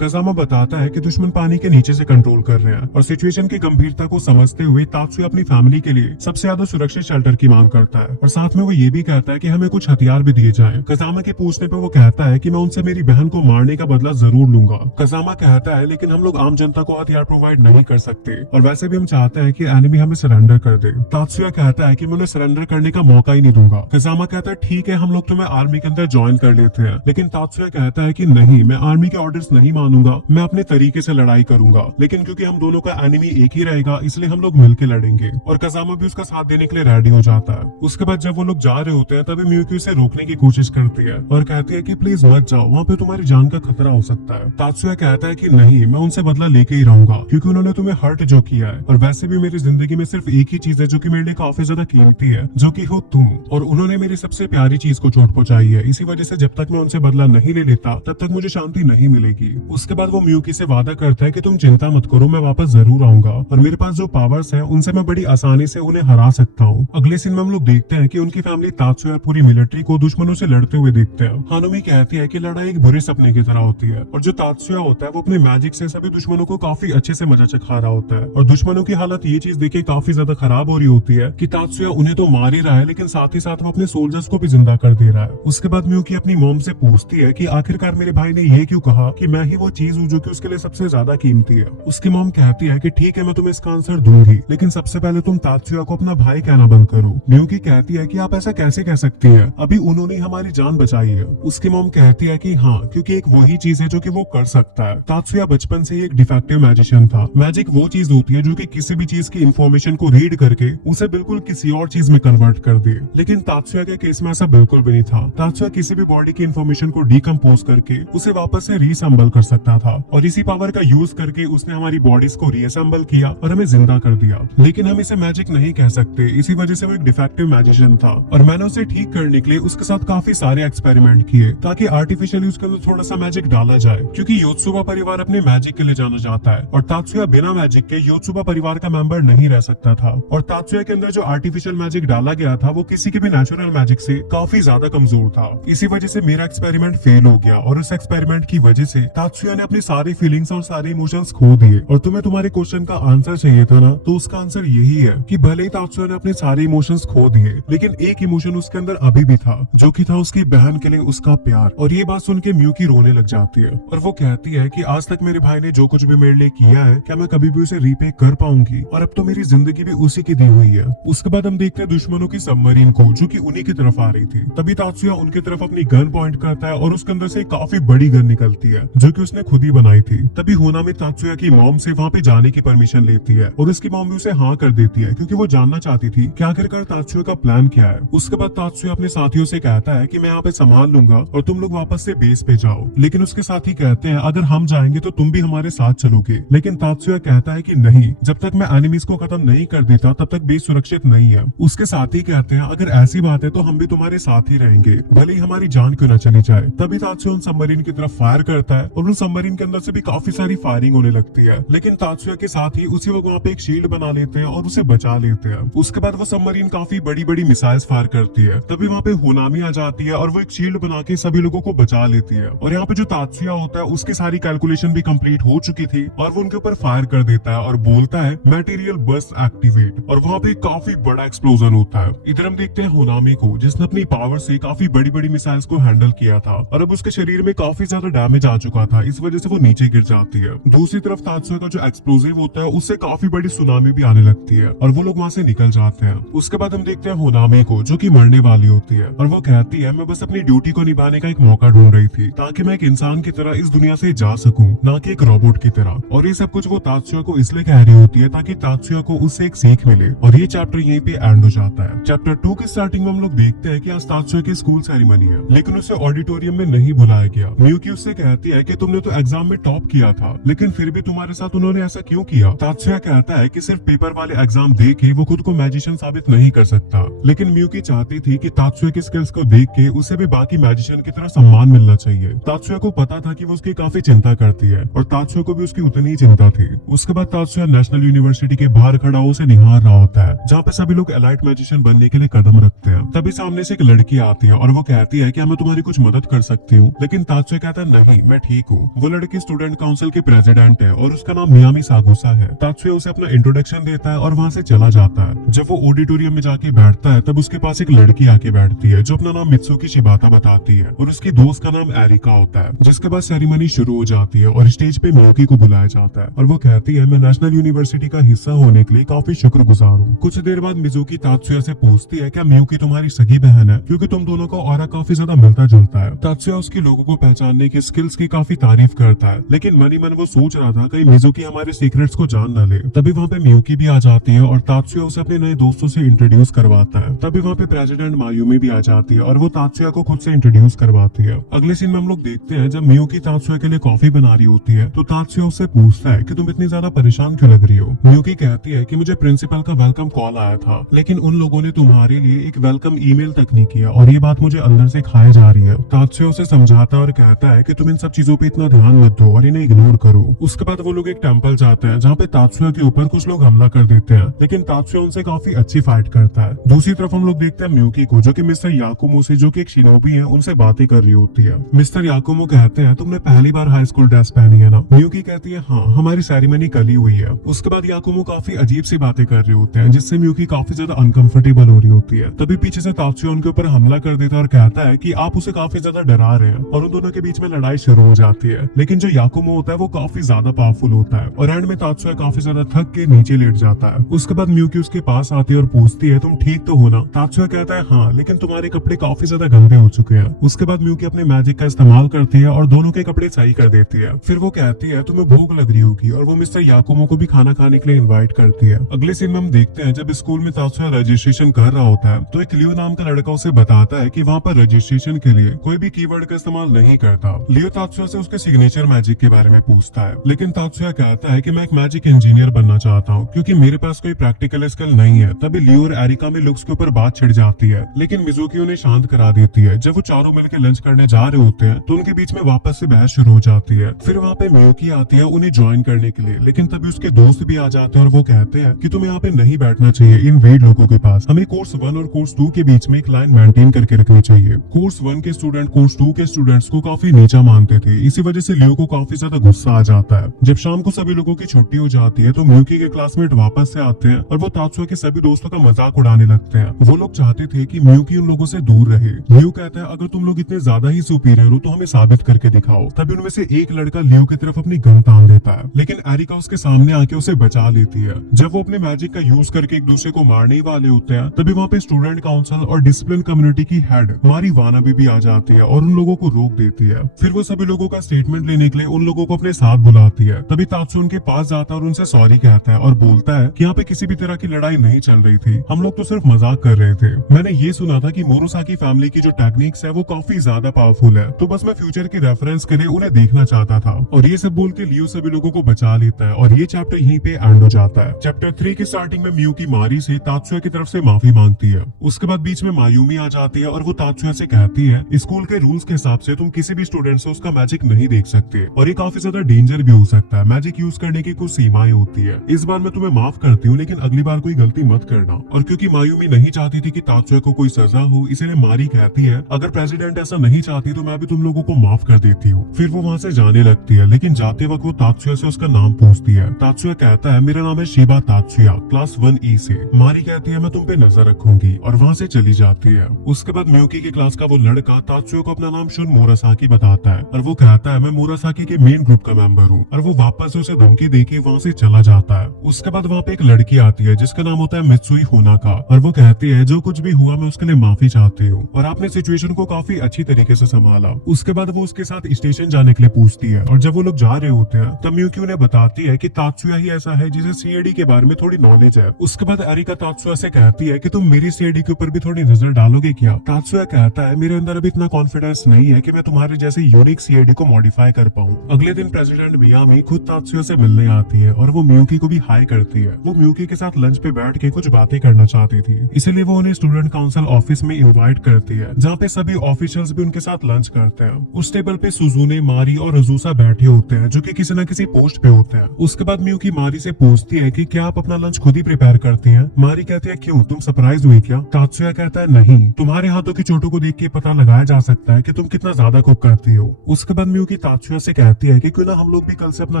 कजामा बताता है कि दुश्मन पानी के नीचे से कंट्रोल कर रहे हैं और सिचुएशन की गंभीरता को समझते हुए तात्सुया अपनी फैमिली के लिए सबसे ज्यादा सुरक्षित शेल्टर की मांग करता है और साथ में वो ये भी कहता है कि हमें कुछ हथियार भी दिए जाएं। कजामा के पूछने पर वो कहता है कि मैं उनसे मेरी बहन को मारने का बदला जरूर लूंगा। कजामा कहता है लेकिन हम लोग आम जनता को हथियार प्रोवाइड नहीं कर सकते और वैसे भी हम चाहते हैं कि एनिमी हमें सरेंडर कर दे। तात्सुया कहता है कि मैं उन्हें सरेंडर करने का मौका ही नहीं दूंगा। कजामा कहता है ठीक है, हम लोग तुम्हें आर्मी के अंदर ज्वाइन कर लेते हैं, लेकिन तात्सुया कहता है कि नहीं, मैं आर्मी के ऑर्डर्स नहीं मानूंगा, मैं अपने तरीके से लड़ाई करूंगा। लेकिन क्योंकि हम दोनों का एनिमी एक ही रहेगा इसलिए हम लोग मिलकर लड़ेंगे और कजामा भी उसका साथ देने के लिए रेडी हो जाता है। उसके बाद जब वो लोग जा रहे होते हैं तभी मियुकी उसे रोकने की कोशिश करती है और कहती है कि प्लीज मत जाओ, वहाँ पे तुम्हारी जान का खतरा हो सकता है। तात्सुया कहता है कि नहीं, मैं उनसे बदला लेके ही रहूंगा क्योंकि उन्होंने तुम्हें हर्ट जो किया है और वैसे भी मेरी जिंदगी में सिर्फ एक ही चीज है जो कि मेरे लिए काफी ज्यादा कीमती है, जो कि हो तुम, और उन्होंने मेरी सबसे प्यारी चीज को चोट पहुंचाई है। इसी वजह से जब तक मैं उनसे बदला नहीं ले लेता तब तक मुझे शांति नहीं मिलेगी। उसके बाद वो मियुकी से वादा करता है कि तुम चिंता मत करो, मैं वापस जरूर आऊंगा और मेरे पास जो पावर्स है उनसे मैं बड़ी आसानी से उन्हें हरा सकता हूँ। अगले सीन में हम लोग देखते हैं कि उनकी फैमिली तात्सुया और पूरी मिलिट्री को दुश्मनों से लड़ते हुए देखते हैं। हानुमी कहती है कि लड़ाई एक बुरे सपने की तरह होती है और जो तात्सुया होता है वो अपने मैजिक से सभी दुश्मनों को काफी अच्छे से मजा चखा रहा होता है और दुश्मनों की हालत ये चीज देखे काफी ज्यादा खराब हो रही होती है कि तात्सुया उन्हें तो मार ही रहा है लेकिन साथ ही साथ वो अपने सोल्जर्स को भी जिंदा कर दे रहा है। उसके बाद मियुकी अपनी मॉम से पूछती है कि आखिरकार मेरे भाई ने ये क्यों कहा कि मैं ही वो चीज हूँ जो कि उसके लिए सबसे ज्यादा कीमती है। उसकी मॉम कहती है कि ठीक है, मैं तुम्हें इसका आंसर दूंगी, लेकिन सबसे पहले तुम तात्सुया को अपना भाई कहना बंद करो। मियुकी कहती है कि आप ऐसा कैसे कह सकती है, अभी उन्होंने हमारी जान बचाई है। उसकी मॉम कहती है कि हाँ, क्योंकि एक वही चीज है जो कि वो कर सकता है। तात्सुया बचपन से ही एक डिफेक्टिव मैजिशियन था। मैजिक वो चीज होती है जो कि किसी भी चीज की इंफॉर्मेशन को रीड करके उसे बिल्कुल किसी और चीज में कन्वर्ट कर दे, लेकिन तात्सुया के केस में ऐसा बिल्कुल भी नहीं था। तात्सुया किसी भी बॉडी की इंफॉर्मेशन को डिकम्पोज करके उसे वापस से रीअसेंबल कर सकता था और इसी पावर का यूज करके उसने हमारी बॉडीज को रीअसेंबल किया और हमें जिंदा कर दिया। लेकिन हम इसे मैजिक नहीं कह सकते, इसी वजह से वो एक डिफेक्टिव मैजिशियन था और मैंने उसे ठीक करने के लिए उसके साथ काफी सारे एक्सपेरिमेंट किए ताकि आर्टिफिशियली उसके अंदर थोड़ा सा मैजिक डाला जाए, क्योंकि योत्सुबा परिवार अपने मैजिक के लिए जाना जाता है और तात्सुया बिना मैजिक के योत्सुबा परिवार का मेंबर नहीं रह सकता था। और तात्सुया के अंदर जो आर्टिफिशियल मैजिक डाला गया था वो किसी के भी नेचुरल मैजिक से काफी ज्यादा कमजोर था। इसी वजह से मेरा एक्सपेरिमेंट फेल हो गया और उस एक्सपेरिमेंट की वजह से तात्सुया ने अपनी सारी फीलिंग्स और सारे इमोशंस खो दिए। और तुम्हें तुम्हारे क्वेश्चन का आंसर चाहिए था ना, तो उसका आंसर यही है कि भले ही तात्सुया ने अपने सारे इमोशंस खो दिए, लेकिन एक इमोशन उसके अंदर अभी भी था, जो कि था उसकी बहन के लिए उसका प्यार। और ये बात सुन के मियुकी रोने लग जाती है और वो कहती है कि आज तक मेरे भाई ने जो कुछ भी मेरे लिए किया है, क्या मैं कभी भी उसे रीपे कर पाऊंगी, और अब तो मेरी जिंदगी भी उसी की दी हुई है। उसके बाद हम देखते हैं दुश्मनों की सबमरीन को जो कि उन्हीं की तरफ आ रही थी। तभी तात्सुया उनकी तरफ अपनी गन पॉइंट करता है और उसके अंदर से काफी बड़ी गन निकलती है जो कि उसने खुद ही बनाई थी। तभी होनामी तात्सुया की मॉम से वहाँ पे जाने की परमिशन लेती है और उसकी मॉम भी उसे हाँ कर देती है क्योंकि वो जानना चाहती थी कि आखिरकार तात्सुया का प्लान क्या है। उसके बाद तात्सुया अपने साथियों से कहता है कि मैं यहाँ पे संभाल लूंगा और तुम लोग वापस से बेस पे जाओ, लेकिन उसके साथी कहते हैं अगर हम जाएंगे तो तुम भी हमारे साथ चलोगे। लेकिन तात्सुया कहता है कि नहीं, जब तक मैं एनिमीज को खत्म नहीं कर देता तब तक बेस सुरक्षित नहीं है। उसके साथी कहते हैं अगर ऐसी बात है तो हम भी तुम्हारे साथ ही रहेंगे, भले ही हमारी जान क्यों न चली जाए। तभी तात्सुया उन सबमरीन की तरफ फायर करता है और उन सबमरीन के अंदर से भी काफी सारी फायरिंग होने लगती है, लेकिन तात्सुया के साथ ही उसी वक्त वहाँ पे एक शील्ड बना लेते हैं और उसे बचा लेते हैं। उसके बाद वो सबमरीन काफी बड़ी बड़ी मिसाइल्स फायर करती है। तभी वहाँ पे होनामी आ जाती है और वो एक शील्ड बना के सभी लोगों को बचा लेती है। और यहाँ पे जो तात्सुया होता है उसकी सारी कैलकुलेशन भी कंप्लीट हो चुकी थी और वो उनके ऊपर फायर कर देता है और बोलता है मटेरियल बस्ट एक्टिवेट, और वहाँ पे काफी बड़ा एक्सप्लोजन होता है। इधर हम देखते हैं होनामी को जिसने अपनी पावर से काफी बड़ी बड़ी मिसाइल्स को हैंडल किया था और अब उसके शरीर में काफी ज्यादा डैमेज आ चुका था, इस वजह से वो नीचे गिर जाती है। दूसरी तरफ तात्सुया का जो एक्सप्लोजिव होता है उससे काफी बड़ी सुनामी भी आने लगती है और वो लोग वहाँ से निकल जाते हैं। उसके बाद हम देखते हैं होनामी को जो कि मरने वाली होती है और वो कहती है मैं बस अपनी ड्यूटी को निभाने का एक मौका ढूंढ रही थी ताकि मैं एक इंसान की तरह इस दुनिया से जा सकूं, ना कि एक रोबोट की तरह। और ये सब कुछ वो तात्सुया को इसलिए कह रही होती है ताकि तात्सुया को उससे एक सीख मिले। और ये चैप्टर यहीं पे एंड हो जाता है। चैप्टर 2 की स्टार्टिंग में हम लोग देखते हैं कि आज तात्सुया की स्कूल सेरेमनी है, लेकिन उसे ऑडिटोरियम में नहीं बुलाया गया। मियुकी उससे कहती है कि तुमने तो एग्जाम में टॉप किया था, लेकिन फिर भी तुम्हारे साथ उन्होंने ऐसा क्यों किया। तात्सुया कहता है कि सिर्फ पेपर वाले एग्जाम दे के वो खुद को मैजिशियन साबित नहीं कर सकता, लेकिन मियुकी चाहती थी कि तात्सुया की स्किल्स को देख के उसे भी बाकी मैजिशियन की तरह सम्मान मिलना चाहिए। तात्सुया को पता था कि वो उसकी काफी चिंता करती है और तात्सुया को भी उसकी उतनी ही चिंता थी। उसके बाद तात्सुया नेशनल यूनिवर्सिटी के बाहर खड़ा उसे निहार रहा होता है, जहाँ पे सभी लोग एलाइट मैजिशियन बनने के लिए कदम रखते हैं। तभी सामने से एक लड़की आती है और वो कहती है कि मैं तुम्हारी कुछ मदद कर सकती कैसी हूँ, लेकिन तात्सुया कहता है नहीं मैं ठीक हूँ। वो लड़की स्टूडेंट काउंसिल की प्रेसिडेंट है और उसका नाम मियामी सागुसा है। तात्सुया उसे अपना इंट्रोडक्शन देता है और वहाँ से चला जाता है। जब वो ऑडिटोरियम में जाके बैठता है तब उसके पास एक लड़की आके बैठती है जो अपना नाम मित्सुकी शिबाता बताती है और उसकी दोस्त का नाम एरिका होता है। जिसके बाद सेरेमनी शुरू हो जाती है और स्टेज पे मियुकी को बुलाया जाता है और वो कहती है मैं नेशनल यूनिवर्सिटी का हिस्सा होने के लिए काफी शुक्रगुजार हूँ। कुछ देर बाद मिजुकी तात्सुया से पूछती है क्या मियुकी तुम्हारी सगी बहन है, क्योंकि तुम दोनों का ऑरा काफी ज्यादा मिलता जुलता है। तात्सुया उसके लोगों को पहचानने की स्किल्स की काफी तारीफ करता है, लेकिन मन ही मन वो सोच रहा था कहीं मिजुकी हमारे सीक्रेट्स को जान न ले। तभी वहाँ पे मियुकी भी आ जाती है और तात्सुया उसे अपने नए दोस्तों से इंट्रोड्यूस करवाता है। तभी वहाँ पे प्रेसिडेंट मायूमी भी आ जाती है और वो तात्सुया को खुद से इंट्रोड्यूस करवाती है। अगले सीन में हम लोग देखते हैं जब मियुकी तात्सुया के लिए कॉफी बना रही होती है तो तात्सुया उससे पूछता है कि तुम इतनी ज्यादा परेशान क्यों लग रही हो। मियुकी कहती है कि मुझे प्रिंसिपल का वेलकम कॉल आया था, लेकिन उन लोगों ने तुम्हारे लिए एक वेलकम ईमेल तक नहीं किया और ये बात मुझे अंदर से खाए जा रही है। तात्सुया उसे समझाता है और कहता है कि तुम इन सब चीजों पे इतना ध्यान मत दो और इन्हें इग्नोर करो। उसके बाद वो लोग एक टेंपल जाते हैं जहाँ पे तात्सुया के ऊपर कुछ लोग हमला कर देते हैं, लेकिन तात्सुया उनसे काफी अच्छी फाइट करता है। दूसरी तरफ हम लोग देखते हैं मियुकी को जो कि मिस्टर याकुमो से, जो कि एक शिनोबी है, उनसे बातें कर रही होती है। मिस्टर याकुमो कहते हैं तुमने पहली बार हाई स्कूल ड्रेस पहनी है ना। मियुकी कहती है हाँ, हमारी सेरेमनी कल ही हुई है। उसके बाद याकुमो काफी अजीब सी बातें कर रहे होते हैं जिससे मियुकी काफी ज्यादा अनकंफर्टेबल हो रही होती है। तभी पीछे से तात्सुया उनके ऊपर हमला कर देता है और कहता है कि आप उसे काफी ज्यादा डरा रहे हैं और उन दोनों के बीच में लड़ाई शुरू हो जाती है। लेकिन जो याकुमो होता है वो काफी ज्यादा पावरफुल होता है और एंड में तात्सुया काफी ज्यादा थक के नीचे लेट जाता है। उसके बाद मियुकी उसके पास आती है और पूछती है तुम ठीक तो हो ना। तात्सुया कहता है हाँ, लेकिन तुम्हारे कपड़े काफी ज्यादा गंदे हो चुके हैं। उसके बाद मियुकी अपने मैजिक का इस्तेमाल करती है और दोनों के कपड़े सही कर देती है। फिर वो कहती है तुम्हें भूख लग रही होगी और वो मिस्टर याकुमो को भी खाना खाने के लिए इनवाइट करती है। अगले सीन में हम देखते हैं जब स्कूल में तात्सुया रजिस्ट्रेशन कर रहा होता है तो एक लियो नाम का लड़का उसे बताता है कि वहाँ पर रजिस्ट्रेशन के लिए कोई भी कीवर्ड का इस्तेमाल नहीं करता। लियो तात्सुया से उसके सिग्नेचर मैजिक के बारे में पूछता है, लेकिन तात्सुया कहता है कि मैं एक मैजिक इंजीनियर बनना चाहता हूँ क्योंकि मेरे पास कोई प्रैक्टिकल स्किल नहीं है। तभी लियो और एरिका में लुक्स के ऊपर बात छिड़ जाती है, लेकिन मिजुकी उन्हें शांत करा देती है। जब वो चारों मिलकर लंच करने जा रहे होते हैं तो उनके बीच में वापस से बहस शुरू हो जाती है। फिर वहाँ पे मियुकी आती है उन्हें ज्वाइन करने के लिए, लेकिन तभी उसके दोस्त भी आ जाते हैं और वो कहते हैं कि तुम्हें यहाँ पे नहीं बैठना चाहिए इन वेड लोगों के पास। हमें कोर्स 1 और कोर्स 2 के बीच में एक लाइन मेंटेन करके रखनी चाहिए। कोर्स 1 के स्टूडेंट कोर्स 2 के स्टूडेंट्स को काफी नीचा मानते थे, इसी वजह से लियो को काफी ज्यादा गुस्सा आ जाता है। जब शाम को सभी लोगों की छुट्टी हो जाती है तो मियुकी के क्लासमेट वापस से आते हैं और वो तात्सुया के सभी दोस्तों का मजाक उड़ाने लगते हैं। वो लोग चाहते थे कि मियुकी उन लोगों से दूर रहे। लियो कहता है अगर तुम लोग इतने ज्यादा ही सुपीरियर हो तो हमें साबित करके दिखाओ। तभी उनमें से एक लड़का लियो की तरफ अपनी गन तान देता है, लेकिन एरिका उसके सामने आके उसे बचा लेती है। जब वो अपने मैजिक का यूज करके एक दूसरे को मारने ही वाले होते हैं तभी वहाँ पे स्टूडेंट काउंसिल और डिसिप्लिन कम्युनिटी की हेड मारी वानाबी भी आ जाती है और उन लोगों को रोक देती है। फिर वो सभी लोगों का स्टेटमेंट लेने के लिए उन लोगों को अपने साथ बुलाती है। तभी तात्सुया उनके पास जाता है और उनसे सॉरी कहता है और बोलता है कि यहाँ पे किसी भी तरह की लड़ाई नहीं चल रही थी, हम लोग तो सिर्फ मजाक कर रहे थे। मैंने ये सुना था कि मोरोसाकी फैमिली की जो टेक्निक्स है वो काफी ज्यादा पावरफुल है, तो बस मैं फ्यूचर के रेफरेंस के लिए उन्हें देखना चाहता था। और ये सब बोल के लियो सभी लोगों को बचा लेता है और ये चैप्टर यहीं पे एंड हो जाता है। चैप्टर 3 की स्टार्टिंग में मियुकी मारी से तात्सुया की तरफ से माफी मांगती है। उसके बाद बीच में मायूमी आ जाती है और वो तात्सुया से कहती है स्कूल के रूल्स के हिसाब से तुम किसी भी स्टूडेंट से उसका मैजिक नहीं देख सकते और ये काफी ज्यादा डेंजर भी हो सकता है। मैजिक यूज करने की कुछ सीमाएं होती है। इस बार मैं तुम्हें माफ करती हूँ, लेकिन अगली बार कोई गलती मत करना। और क्योंकि मायूमी नहीं चाहती थी कि तात्सुया को कोई सजा हो, इसीलिए मारी कहती है अगर प्रेसिडेंट ऐसा नहीं चाहती तो मैं भी तुम लोगों को माफ कर देती हूँ। फिर वो वहाँ से जाने लगती है, लेकिन जाते वक्त वो तात्सुया से उसका नाम पूछती है। तात्सुया कहता है मेरा नाम है शिबा तात्सुया, क्लास 1E से। मारी कहती है मैं तुम पे नजर रखूंगी और वहाँ से चली जाती है। उसके बाद मियुकी की क्लास का वो लड़का तात्सुया को अपना नाम शुन मोरासाकी बताता है और वो कहता है मैं मोरासाकी के मेन ग्रुप का मेंबर हूँ और वो वापस से उसे धमकी देके वहाँ से चला जाता है। उसके बाद वहाँ पे एक लड़की आती है जिसका नाम होता है मित्सुई होनाका और वो कहती है जो कुछ भी हुआ मैं उसके लिए माफी चाहती हूँ और आपने सिचुएशन को काफी अच्छी तरीके से संभाला। उसके बाद वो उसके साथ स्टेशन जाने के लिए पूछती है और जब वो लोग जा रहे होते हैं तब मियुकी उन्हें बताती है कि तात्सुया ही ऐसा है जिसे सीएडी के बारे में थोड़ी नॉलेज है। उसके बाद एरिका तात्सुया से कहती है कि तुम मेरी सीएडी के ऊपर भी थोड़ी नजर डालोगे क्या। तात्सुया कहता है मेरे अंदर अभी इतना कॉन्फिडेंस नहीं है कि मैं तुम्हारे जैसे यूनिक सीएडी को मॉडिफाई कर पाऊँ। अगले दिन प्रेसिडेंट मियामी खुद तात्सुया से मिलने आती है और वो मियुकी को भी हाई करती है। वो मियुकी के साथ लंच पे बैठ के कुछ बातें करना चाहती थी, इसलिए वो उन्हें स्टूडेंट काउंसिल ऑफिस में इनवाइट करती है जहाँ पे सभी ऑफिशियल्स भी उनके साथ लंच करते हैं। उस टेबल पे सुजुने, मारी और अजूसा बैठे होते हैं जो कि किसी न किसी पोस्ट पे होते हैं। उसके बाद मियुकी मारी से पूछती है कि क्या आप अपना लंच खुद ही प्रिपेयर करती हैं। मारी कहती है क्यों, तुम सरप्राइज हुई क्या। तात्सुया कहता है नहीं, तुम्हारे हाथों की चोटों को देख के पता लगाया जा सकता है कि तुम तुम कितना ज्यादा कुक करती हो। उसके बाद मियुकी तात्सुया से कहती है कि क्यों ना हम लोग भी कल से अपना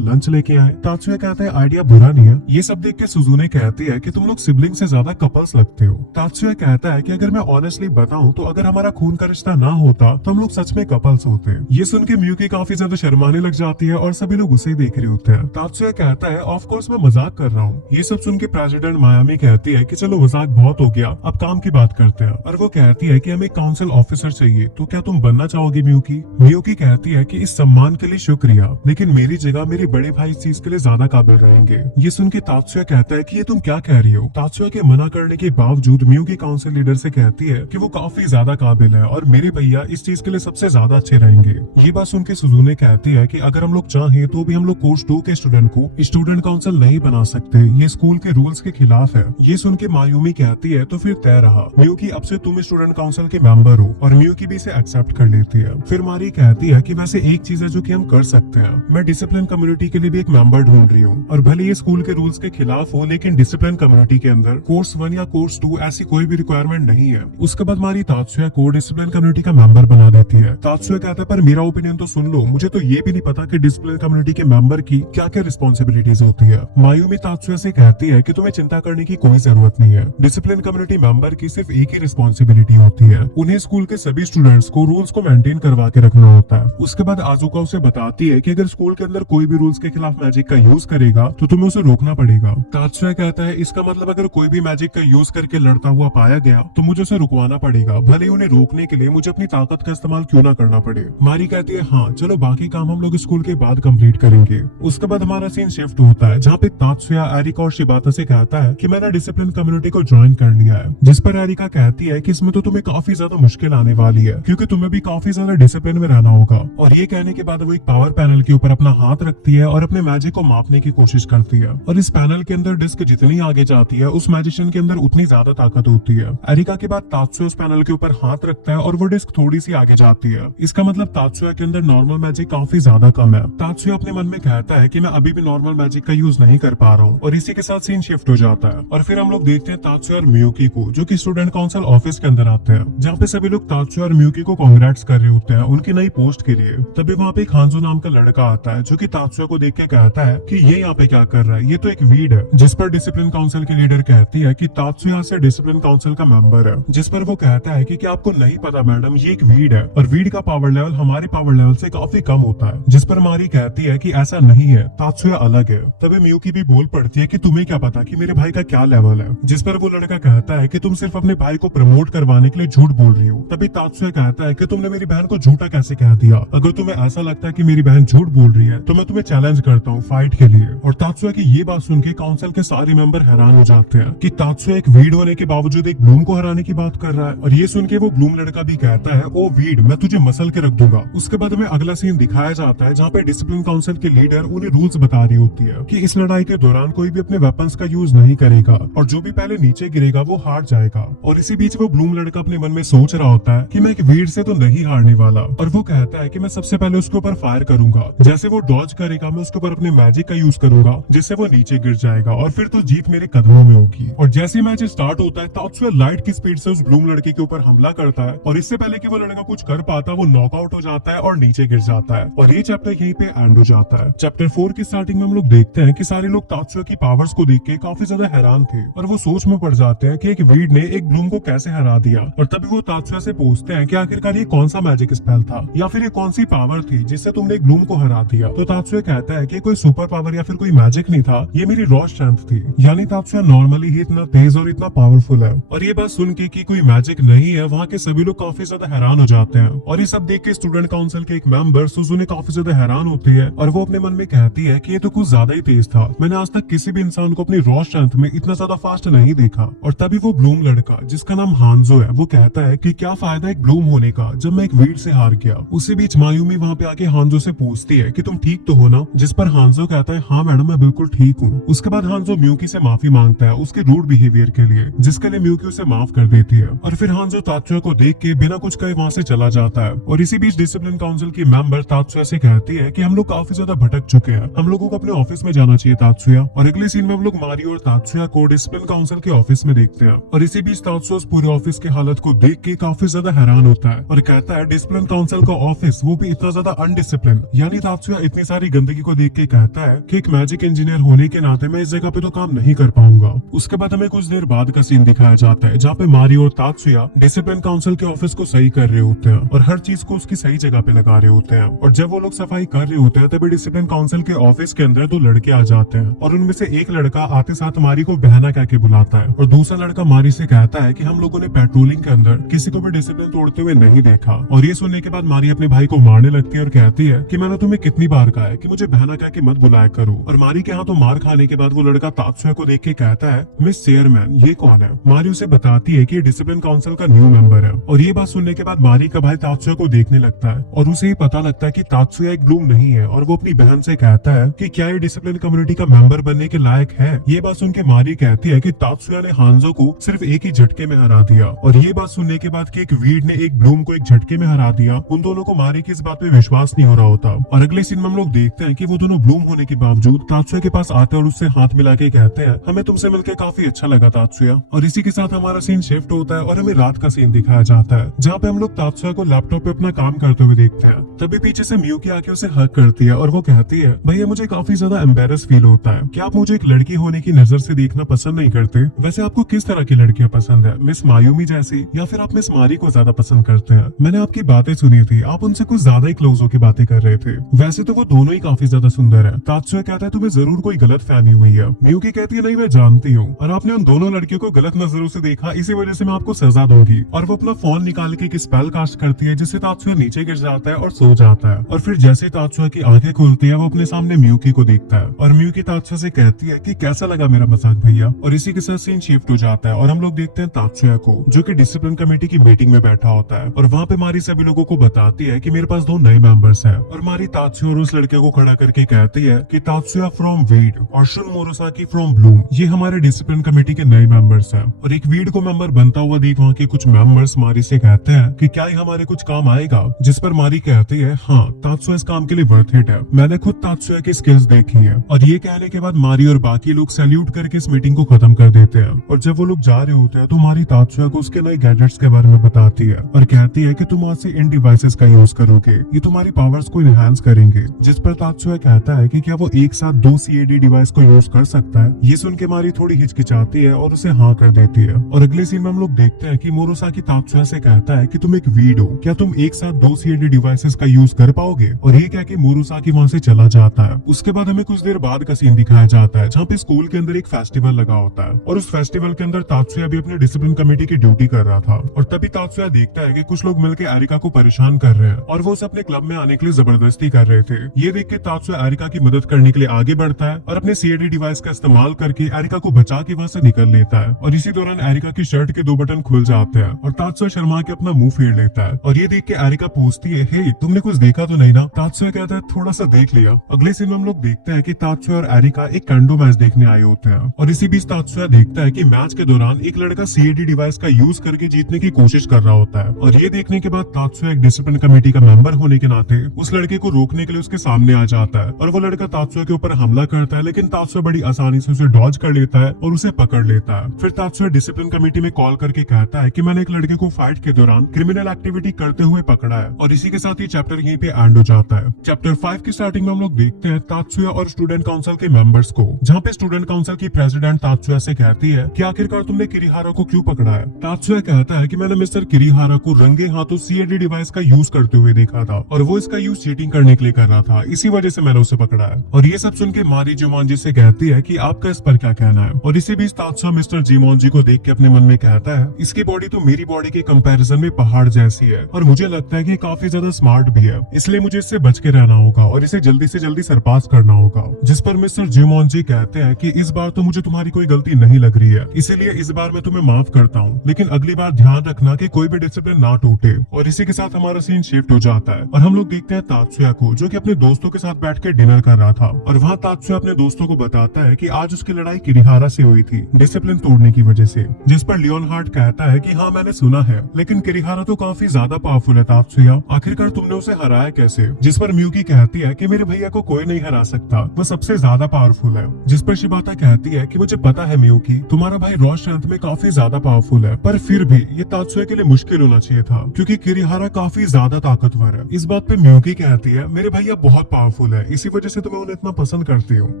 लंच लेके आए। तात्सुया कहता है आइडिया बुरा नहीं है। ये सब देख के सुजुने कहती है कि तुम लोग सिबलिंग से ज्यादा कपल्स लगते हो। तात्सुया कहता है कि अगर मैं ऑनेस्टली बताऊं तो अगर हमारा खून का रिश्ता ना होता तो हम लोग सच में कपल्स होते। ये सुन के मियुकी काफी ज्यादा शर्माने लग जाती है और सभी लोग उसे देख रहे होते हैं। तात्सुया कहता है ऑफ कोर्स मैं मजाक कर रहा हूँ। ये सब सुन के प्रेसिडेंट मायामी कहती है कि चलो मजाक बहुत हो गया, अब काम की बात करते हैं। और वो कहती है कि हमें काउंसिल ऑफिसर चाहिए, तो क्या तुम बनना चाहोगे मियुकी? मियुकी कहती है कि इस सम्मान के लिए शुक्रिया, लेकिन मेरी जगह मेरे बड़े भाई इस चीज के लिए ज्यादा काबिल रहेंगे। ये सुन के तात्सुया कहता है कि ये तुम क्या कह रही हो? तात्सुया के मना करने के बावजूद मियुकी काउंसिल लीडर से कहती है कि वो काफी ज्यादा काबिल है और मेरे भैया इस चीज के लिए सबसे ज्यादा अच्छे रहेंगे। ये बात सुन के सुजुने कहती है कि अगर हम लोग चाहें तो भी हम लोग कोर्स 2 के स्टूडेंट को स्टूडेंट काउंसिल नहीं बना सकते, ये स्कूल के रूल्स के खिलाफ है। ये सुन के मायूमी कहती है तो फिर तय रहा, मियुकी अब से तुम स्टूडेंट काउंसिल के मेंबर हो। और मियुकी भी इसे एक्सेप्ट कर लेती है। फिर मारी कहती है कि वैसे एक चीज है जो कि हम कर सकते हैं, मैं डिसिप्लिन कम्युनिटी के लिए भी एक मेंबर ढूंढ रही हूँ और भले ये स्कूल के रूल्स के खिलाफ हो, लेकिन डिसिप्लिन कम्युनिटी के अंदर कोर्स 1 या कोर्स 2 ऐसी कोई भी रिक्वायरमेंट नहीं है। उसके बाद मारी तात्सुया को डिसिप्लिन कम्युनिटी का मेंबर बना देती है। तात्सुया कहता है पर मेरा ओपिनियन तो सुन लो, मुझे तो ये भी नहीं पता कि डिसिप्लिन कम्युनिटी के मेंबर की क्या क्या रिस्पॉन्सिबिलिटीज होती है। मायूमी तात्सुया से कहती है कि तुम्हें चिंता करने की कोई जरूरत नहीं है, डिसिप्लिन कम्युनिटी मेंबर की सिर्फ एक ही रिस्पॉन्सिबिलिटी होती है, उन्हें स्कूल के सभी स्टूडेंट्स को रूल्स को मेंटेन करवा के रखना होता है। उसके बाद आजुका उसे बताती है कि अगर स्कूल के अंदर कोई भी रूल्स के खिलाफ मैजिक का यूज करेगा तो तुम्हें उसे रोकना पड़ेगा। तात्सुया कहता है इसका मतलब अगर कोई भी मैजिक का यूज करके लड़ता हुआ पाया गया तो मुझे उसे रुकवाना पड़ेगा, भले ही उन्हें रोकने के लिए मुझे अपनी ताकत का इस्तेमाल क्यों ना करना पड़े। मारी कहती है हाँ चलो बाकी काम हम लोग स्कूल के बाद कंप्लीट करेंगे। उसके बाद हमारा सीन शिफ्ट होता है जहाँ पे तात्सुया एरिका और शिबाता से कहता है कि मैंने डिसिप्लिन कम्युनिटी को ज्वाइन कर लिया है, जिस पर एरिका कहती है कि इसमें तो तुम्हें काफी ज्यादा मुश्किल आने वाली है क्योंकि तुम्हें भी काफी ज्यादा डिसिप्लिन में रहना होगा। और ये कहने के बाद वो एक पावर पैनल के ऊपर अपना हाथ रखती है और अपने मैजिक को मापने की कोशिश करती है। और इस पैनल के अंदर डिस्क जितनी आगे जाती है उस मैजिशियन के अंदर उतनी ज्यादा ताकत होती है। एरिका के बाद तात्सुया उस पैनल के ऊपर हाथ रखता है और वो डिस्क थोड़ी सी आगे जाती है। इसका मतलब तात्सुया के अंदर नॉर्मल मैजिक काफी ज्यादा कम है। तात्सुया अपने मन में कहता है कि मैं अभी भी नॉर्मल मैजिक का यूज नहीं कर पा रहा हूँ और इसी के साथ सीन शिफ्ट हो जाता है। और फिर हम लोग देखते हैं तात्सुया और मियुकी को जो कि स्टूडेंट काउंसिल ऑफिस के अंदर आते हैं, जहाँ पे सभी लोग तात्सुया और मियुकी को कांग्रेट्स कर रहे होते हैं उनकी नई पोस्ट के लिए। तभी वहाँ पे एक हांजो नाम का लड़का आता है जो कि तात्सुया को देख के कहता है कि ये यहाँ पे क्या कर रहा है, ये तो एक वीड है। जिस पर डिसिप्लिन काउंसिल की लीडर कहती है कि तात्सुया से डिसिप्लिन काउंसिल का मेंबर है, जिस पर वो कहता है कि क्या आपको नहीं पता मैडम ये एक वीड है और वीड का पावर लेवल हमारे पावर लेवल से काफी कम होता है। जिस पर मारी कहती है कि ऐसा नहीं है, तात्सुया अलग है। तभी मियुकी भी बोल पड़ती है कि तुम्हें क्या पता कि मेरे भाई का क्या लेवल है, जिस पर वो लड़का कहता है कि तुम सिर्फ अपने भाई को प्रमोट करवाने के लिए झूठ बोल रही हो। तभी तात्सुया कहता है कि तुमने मेरी बहन को झूठा कैसे कह दिया, अगर तुम्हें ऐसा लगता है कि मेरी बहन झूठ बोल रही है तो मैं तुम्हें चैलेंज करता हूँ फाइट के लिए। और तात्सुया की ये बात सुन के काउंसिल के सारे मेंबर हैरान हो जाते हैं कि तात्सुया एक वीड होने के बावजूद एक ब्लूम को हराने की बात कर रहा है। और ये सुन के वो ब्लूम लड़का भी कहता है ओ वीड मैं तुझे मसल के रख दूंगा। उसके बाद हमें अगला सीन दिखाया जाता है जहाँ पे डिसिप्लिन काउंसिल के लीडर उन्हें रूल्स बता रही होती है कि इस लड़ाई के दौरान कोई भी अपने वेपन्स का यूज नहीं करेगा और जो भी पहले नीचे गिरेगा वो हार जाएगा। और इसी बीच वो ब्लूम लड़का अपने मन में सोच रहा होता है कि मैं एक वीड से तो नहीं हारने वाला, और वो कहता है कि मैं सबसे पहले उसके ऊपर फायर करूंगा, जैसे वो डॉज करेगा मैं उसके ऊपर अपने मैजिक का यूज करूंगा जिससे वो नीचे गिर जाएगा और फिर तो जीत मेरे कदमों में होगी। और जैसे मैच स्टार्ट होता है तात्सुया लाइट की स्पीड से उस ब्लूम लड़के के ऊपर हमला करता है और इससे पहले कि वो लड़का कुछ कर पाता वो नॉकआउट हो जाता है और नीचे गिर जाता है। और ये चैप्टर यहीं पे एंड हो जाता है। चैप्टर 4 की स्टार्टिंग में हम लोग देखते हैं कि सारे लोग तात्सुया की पावर्स को देख के काफी ज्यादा हैरान थे और वो सोच में पड़ जाते हैं कि एक वीड ने एक ब्लूम को कैसे हरा दिया। और तभी वो तात्सुया से पूछते हैं कि आखिरकार ये कौन सा मैजिक स्पेल था या फिर ये कौन सी पावर थी जिससे तुमने एक ब्लूम को हरा दिया। तो तात्सुया कहता है कि कोई सुपर पावर या फिर कोई मैजिक नहीं था, ये मेरी रॉ स्ट्रेंथ थी। यानी तात्सुया नॉर्मली ही इतना तेज और इतना पावरफुल है। और ये बात सुन के कि कोई मैजिक नहीं है वहाँ के सभी लोग काफी ज्यादा हैरान हो जाते हैं। और ये सब देख के स्टूडेंट काउंसिल के एक मेंबर सुजुने काफी ज्यादा हैरान होती है और वो अपने मन में कहती है कि ये तो कुछ ज्यादा ही तेज था, मैंने आज तक किसी भी इंसान को अपनी रॉ स्ट्रेंथ में इतना ज्यादा फास्ट नहीं देखा। और तभी वो ब्लूम लड़का जिसका नाम हांजो है वो कहता है कि क्या फायदा एक ब्लूम होने का जब मैं एक वीड से हार गया। उसी बीच मायूमी वहाँ पे आके हांजो से पूछती है कि तुम ठीक तो हो ना, जिस पर हांजो कहता है हाँ मैडम मैं बिल्कुल ठीक हूँ। उसके बाद हांजो मियुकी से माफी मांगता है उसके रूड बिहेवियर के लिए, जिसके लिए मियुकी उसे माफ कर देती है। और फिर हांजो तात्सुया को देख के बिना कुछ कहे वहाँ से चला जाता है। और इसी बीच डिसिप्लिन काउंसिल की मेंबर तात्सुया से कहती है कि हम लोग काफी ज्यादा भटक चुके हैं, हम लोगों को अपने ऑफिस में जाना चाहिए तात्सुया। और अगले सीन में हम लोग मारियो और तात्सुया को डिसिप्लिन काउंसिल के ऑफिस में देखते हैं। और इसी बीच तात्सुया पूरे ऑफिस की हालत को देख के काफी ज्यादा हैरान होता है और कहता कहता है डिसिप्लिन काउंसिल का ऑफिस, वो भी इतना ज्यादा अनडिसिप्लिन। यानी तात्सुया इतनी सारी गंदगी को देख के कहता है कि एक मैजिक इंजीनियर होने के नाते मैं इस जगह पे तो काम नहीं कर पाऊंगा। उसके बाद हमें कुछ देर बाद का सीन दिखाया जाता है जहाँ पे मारियो और तात्सुया डिसिप्लिन काउंसिल के ऑफिस को सही कर रहे होते हैं और हर चीज को उसकी सही जगह पे लगा रहे होते हैं। और जब वो लोग सफाई कर रहे होते हैं तभी डिसिप्लिन काउंसिल के ऑफिस के अंदर दो लड़के आ जाते हैं और उनमें से एक लड़का आते साथ मारी को बहना कह के बुलाता है और दूसरा लड़का मारी से कहता है कि हम लोगों ने पेट्रोलिंग के अंदर किसी को भी डिसिप्लिन तोड़ते हुए नहीं देखा। और ये सुनने के बाद मारी अपने भाई को मारने लगती है और कहती है कि मैंने तुम्हें कितनी बार कहा है कि मुझे बहना कह के मत बुलाया करो। और मारी के यहाँ तो मार खाने के बाद वो लड़का तात्सुया को देख के कहता है मिस चेयरमैन ये कौन है। मारी उसे बताती है कि ये डिसिप्लिन काउंसिल का न्यू मेंबर है। और ये बात सुनने के बाद मारी का भाई तात्सुया को देखने लगता है और उसे ये पता लगता है कि तात्सुया एक ब्लूम नहीं है। और वो अपनी बहन से कहता है कि क्या ये डिसिप्लिन कम्युनिटी का मेंबर बनने के लायक है। ये बात सुन के मारी कहती है कि तात्सुया ने हांजो को सिर्फ एक ही झटके में हरा दिया। और ये बात सुनने के बाद कि एक वीड ने एक ब्लूम को एक झटके में हरा दिया, उन दोनों को मारी की इस बात पे विश्वास नहीं हो रहा होता। और अगले सीन में हम लोग देखते हैं कि वो दोनों ब्लूम होने के बावजूद तात्सुया के पास आते हैं और उससे हाथ मिला के कहते हैं हमें तुमसे मिलकर काफी अच्छा लगा तात्सुया। और इसी के साथ हमारा सीन शिफ्ट होता है और हमें रात का सीन दिखाया जाता है जहाँ पे हम लोग तात्सुया को लैपटॉप पे अपना काम करते हुए देखते हैं। तभी पीछे से मियुकी आके उसे हक करती है और वो कहती है भैया मुझे काफी ज्यादा एम्बेरस फील होता है कि आप मुझे एक लड़की होने की नजर से देखना पसंद नहीं करते। वैसे आपको किस तरह की लड़कियां पसंद है, मिस मायूमी जैसी या फिर आप मिस मारी को ज्यादा पसंद करते हैं? मैंने आपकी बातें सुनी थी, आप उनसे कुछ ज्यादा ही क्लोज होकर बातें कर रहे थे। वैसे तो वो दोनों ही काफी ज्यादा सुंदर है। तात्सुया कहता है तुम्हें जरूर कोई गलत फहमी हुई है। मियुकी कहती है नहीं मैं जानती हूँ और आपने उन दोनों लड़कियों को गलत नजरों से देखा, इसी वजह से मैं आपको सजा दूंगी। और वो अपना फोन निकाल के एक स्पेल कास्ट करती है जिससे तात्सुया नीचे गिर जाता है और सो जाता है। और फिर जैसे तात्सुया की आंखें खुलती है वो अपने सामने मियुकी को देखता है और मियुकी तात्सुया से कहती है कि कैसा लगा मेरा मजाक भैया। और इसी के साथ सीन शिफ्ट हो जाता है और हम लोग देखते हैं तात्सुया को जो कि डिसिप्लिन कमेटी की मीटिंग में बैठा होता है। और वहाँ पे मारी सभी लोगों को बताती है कि मेरे पास दो नए मेंबर्स हैं। और मारी तात्सुया और उस लड़के को खड़ा करके कहती है कि तात्सुया फ्रॉम वीड और शुन मोरोसाकी फ्रॉम ब्लूम ये हमारे डिसिप्लिन कमेटी के नए मेंबर्स हैं। और एक वीड को मेंबर बनता हुआ देख वहाँ के कुछ मेंबर्स मारी से कहते हैं कि क्या ये हमारे कुछ काम आएगा, जिस पर मारी कहती है हाँ तात्सुया इस काम के लिए वर्थ इट है, मैंने खुद तात्सुया की स्किल्स देखी है। और ये कहने के बाद मारी और बाकी लोग सैल्यूट करके इस मीटिंग को खत्म कर देते हैं। और जब वो लोग जा रहे होते हैं तो मारी तात्सुया को उसके नए गैजेट्स के बारे में बताती है और कहती है कि तुम आज से इन डिवाइसेस का यूज करोगे, ये तुम्हारी पावर्स को इनहांस करेंगे। जिस पर तात्सुया कहता है कि क्या वो एक साथ दो CAD डिवाइस को यूज कर सकता है। ये सुन के मारी थोड़ी हिचकिचाती है और उसे हाँ कर देती है। और अगले सीन में हम लोग देखते हैं कि मोरोसाकी तात्सुया से कहता है कि तुम एक वीड हो, क्या तुम एक साथ दो CAD डिवाइसेस का यूज कर पाओगे। और ये कह के मोरोसाकी वहाँ से चला जाता है। उसके बाद हमें कुछ देर बाद का सीन दिखाया जाता है जहाँ पे स्कूल के अंदर एक फेस्टिवल लगा होता है और उस फेस्टिवल के अंदर तात्सुया भी अपने डिसिप्लिन कमेटी की ड्यूटी कर रहा था। और तभी तात्सुया देखता है कि कुछ लोग मिलकर एरिका को परेशान कर रहे हैं और वो उसे अपने क्लब में आने के लिए जबरदस्ती कर रहे थे। ये देख के तात्सुया एरिका की मदद करने के लिए आगे बढ़ता है और अपने CAD डिवाइस का इस्तेमाल करके एरिका को बचा के वहाँ से निकल लेता है। और इसी दौरान एरिका की शर्ट के दो बटन खुल जाते हैं और तात्सुया शर्मा के अपना मुंह फेर लेता है। और ये देख के एरिका पूछती है हे तुमने कुछ देखा तो नहीं ना। तात्सुया कहता है थोड़ा सा देख लिया। अगले सीन में हम लोग देखते हैं कि तात्सुया और एरिका एक कंडो मैच देखने आए होते हैं और इसी बीच तात्सुया देखता है कि मैच के दौरान एक लड़का CAD डिवाइस का यूज करके जीतने की कोशिश कर रहा होता है। और ये देखने के बाद तात्सुया एक डिसिप्लिन कमेटी का मेंबर होने के नाते उस लड़के को रोकने के लिए उसके सामने आ जाता है और वो लड़का तात्सुया के ऊपर हमला करता है, लेकिन तात्सुया बड़ी आसानी से उसे डॉज कर लेता है और उसे पकड़ लेता है। फिर तात्सुया डिसिप्लिन कमेटी में कॉल करके कहता है कि मैंने एक लड़के को फाइट के दौरान क्रिमिनल एक्टिविटी करते हुए पकड़ा है। और इसी के साथ ही चैप्टर यहीं पे एंड हो जाता है। चैप्टर 5 की स्टार्टिंग में हम लोग देखते हैं तात्सुया और स्टूडेंट काउंसिल के मेंबर्स को, जहाँ पे स्टूडेंट काउंसिल की प्रेसिडेंट तात्सुया से कहती है कि आखिरकार तुमने किरीहारा को क्यों पकड़ा है। तात्सुया कहता है कि मैंने मिस्टर किरीहारा को रंगे हाथों CAD डिवाइस का यूज करते हुए देखा था और वो इसका यूज चीटिंग करने के लिए कर रहा था, इसी वजह से मैंने उसे पकड़ा है। और ये सब सुन के मारी जुमोंजी से कहती है कि आपका इस पर क्या कहना है। और इसी बीच तात्सुया मिस्टर जुमोंजी को देख के अपने मन में कहता है इसकी बॉडी तो मेरी बॉडी के कंपैरिजन में पहाड़ जैसी है और मुझे लगता है कि काफी ज्यादा स्मार्ट भी है, इसलिए मुझे इससे बच के रहना होगा और इसे जल्दी से जल्दी सरपास करना होगा। जिस पर मिस्टर जुमोंजी कहते हैं कि इस बार तो मुझे तुम्हारी कोई गलती नहीं लग रही है, इसीलिए इस बार मैं तुम्हें माफ करता हूँ, लेकिन अगली बार ध्यान रखना कि कोई भी डिसिप्लिन ना टूटे। और इसी के साथ हमारा सीन शिफ्ट हो जाता है और हम लोग देखते हैं तात्सुया को जो कि अपने दोस्तों के साथ बैठ के डिनर कर रहा था। और वहाँ तात्सुया अपने दोस्तों को बताता है कि आज उसकी लड़ाई किरीहारा से हुई थी डिसिप्लिन तोड़ने की वजह से। जिस पर लियोनहार्ड कहता है कि हाँ मैंने सुना है, लेकिन किरीहारा तो काफी ज्यादा पावरफुल है तात्सुया, आखिरकार तुमने उसे हराया कैसे। जिस पर मियुकी कहती है कि मेरे भैया को कोई नहीं हरा सकता, वो सबसे ज्यादा पावरफुल है। जिस पर शिबाता कहती है कि मुझे पता है मियुकी तुम्हारा भाई रॉ स्ट्रेंथ में काफी ज्यादा पावरफुल है, पर फिर भी ये तात्सुया के लिए मुश्किल होना चाहिए था, क्योंकि क्योंकि किरिहारा काफी ज्यादा ताकतवर है। इस बात पे म्यूकी कहती है मेरे भैया बहुत पावरफुल है, इसी वजह से तो मैं उन्हें इतना पसंद करती हूँ।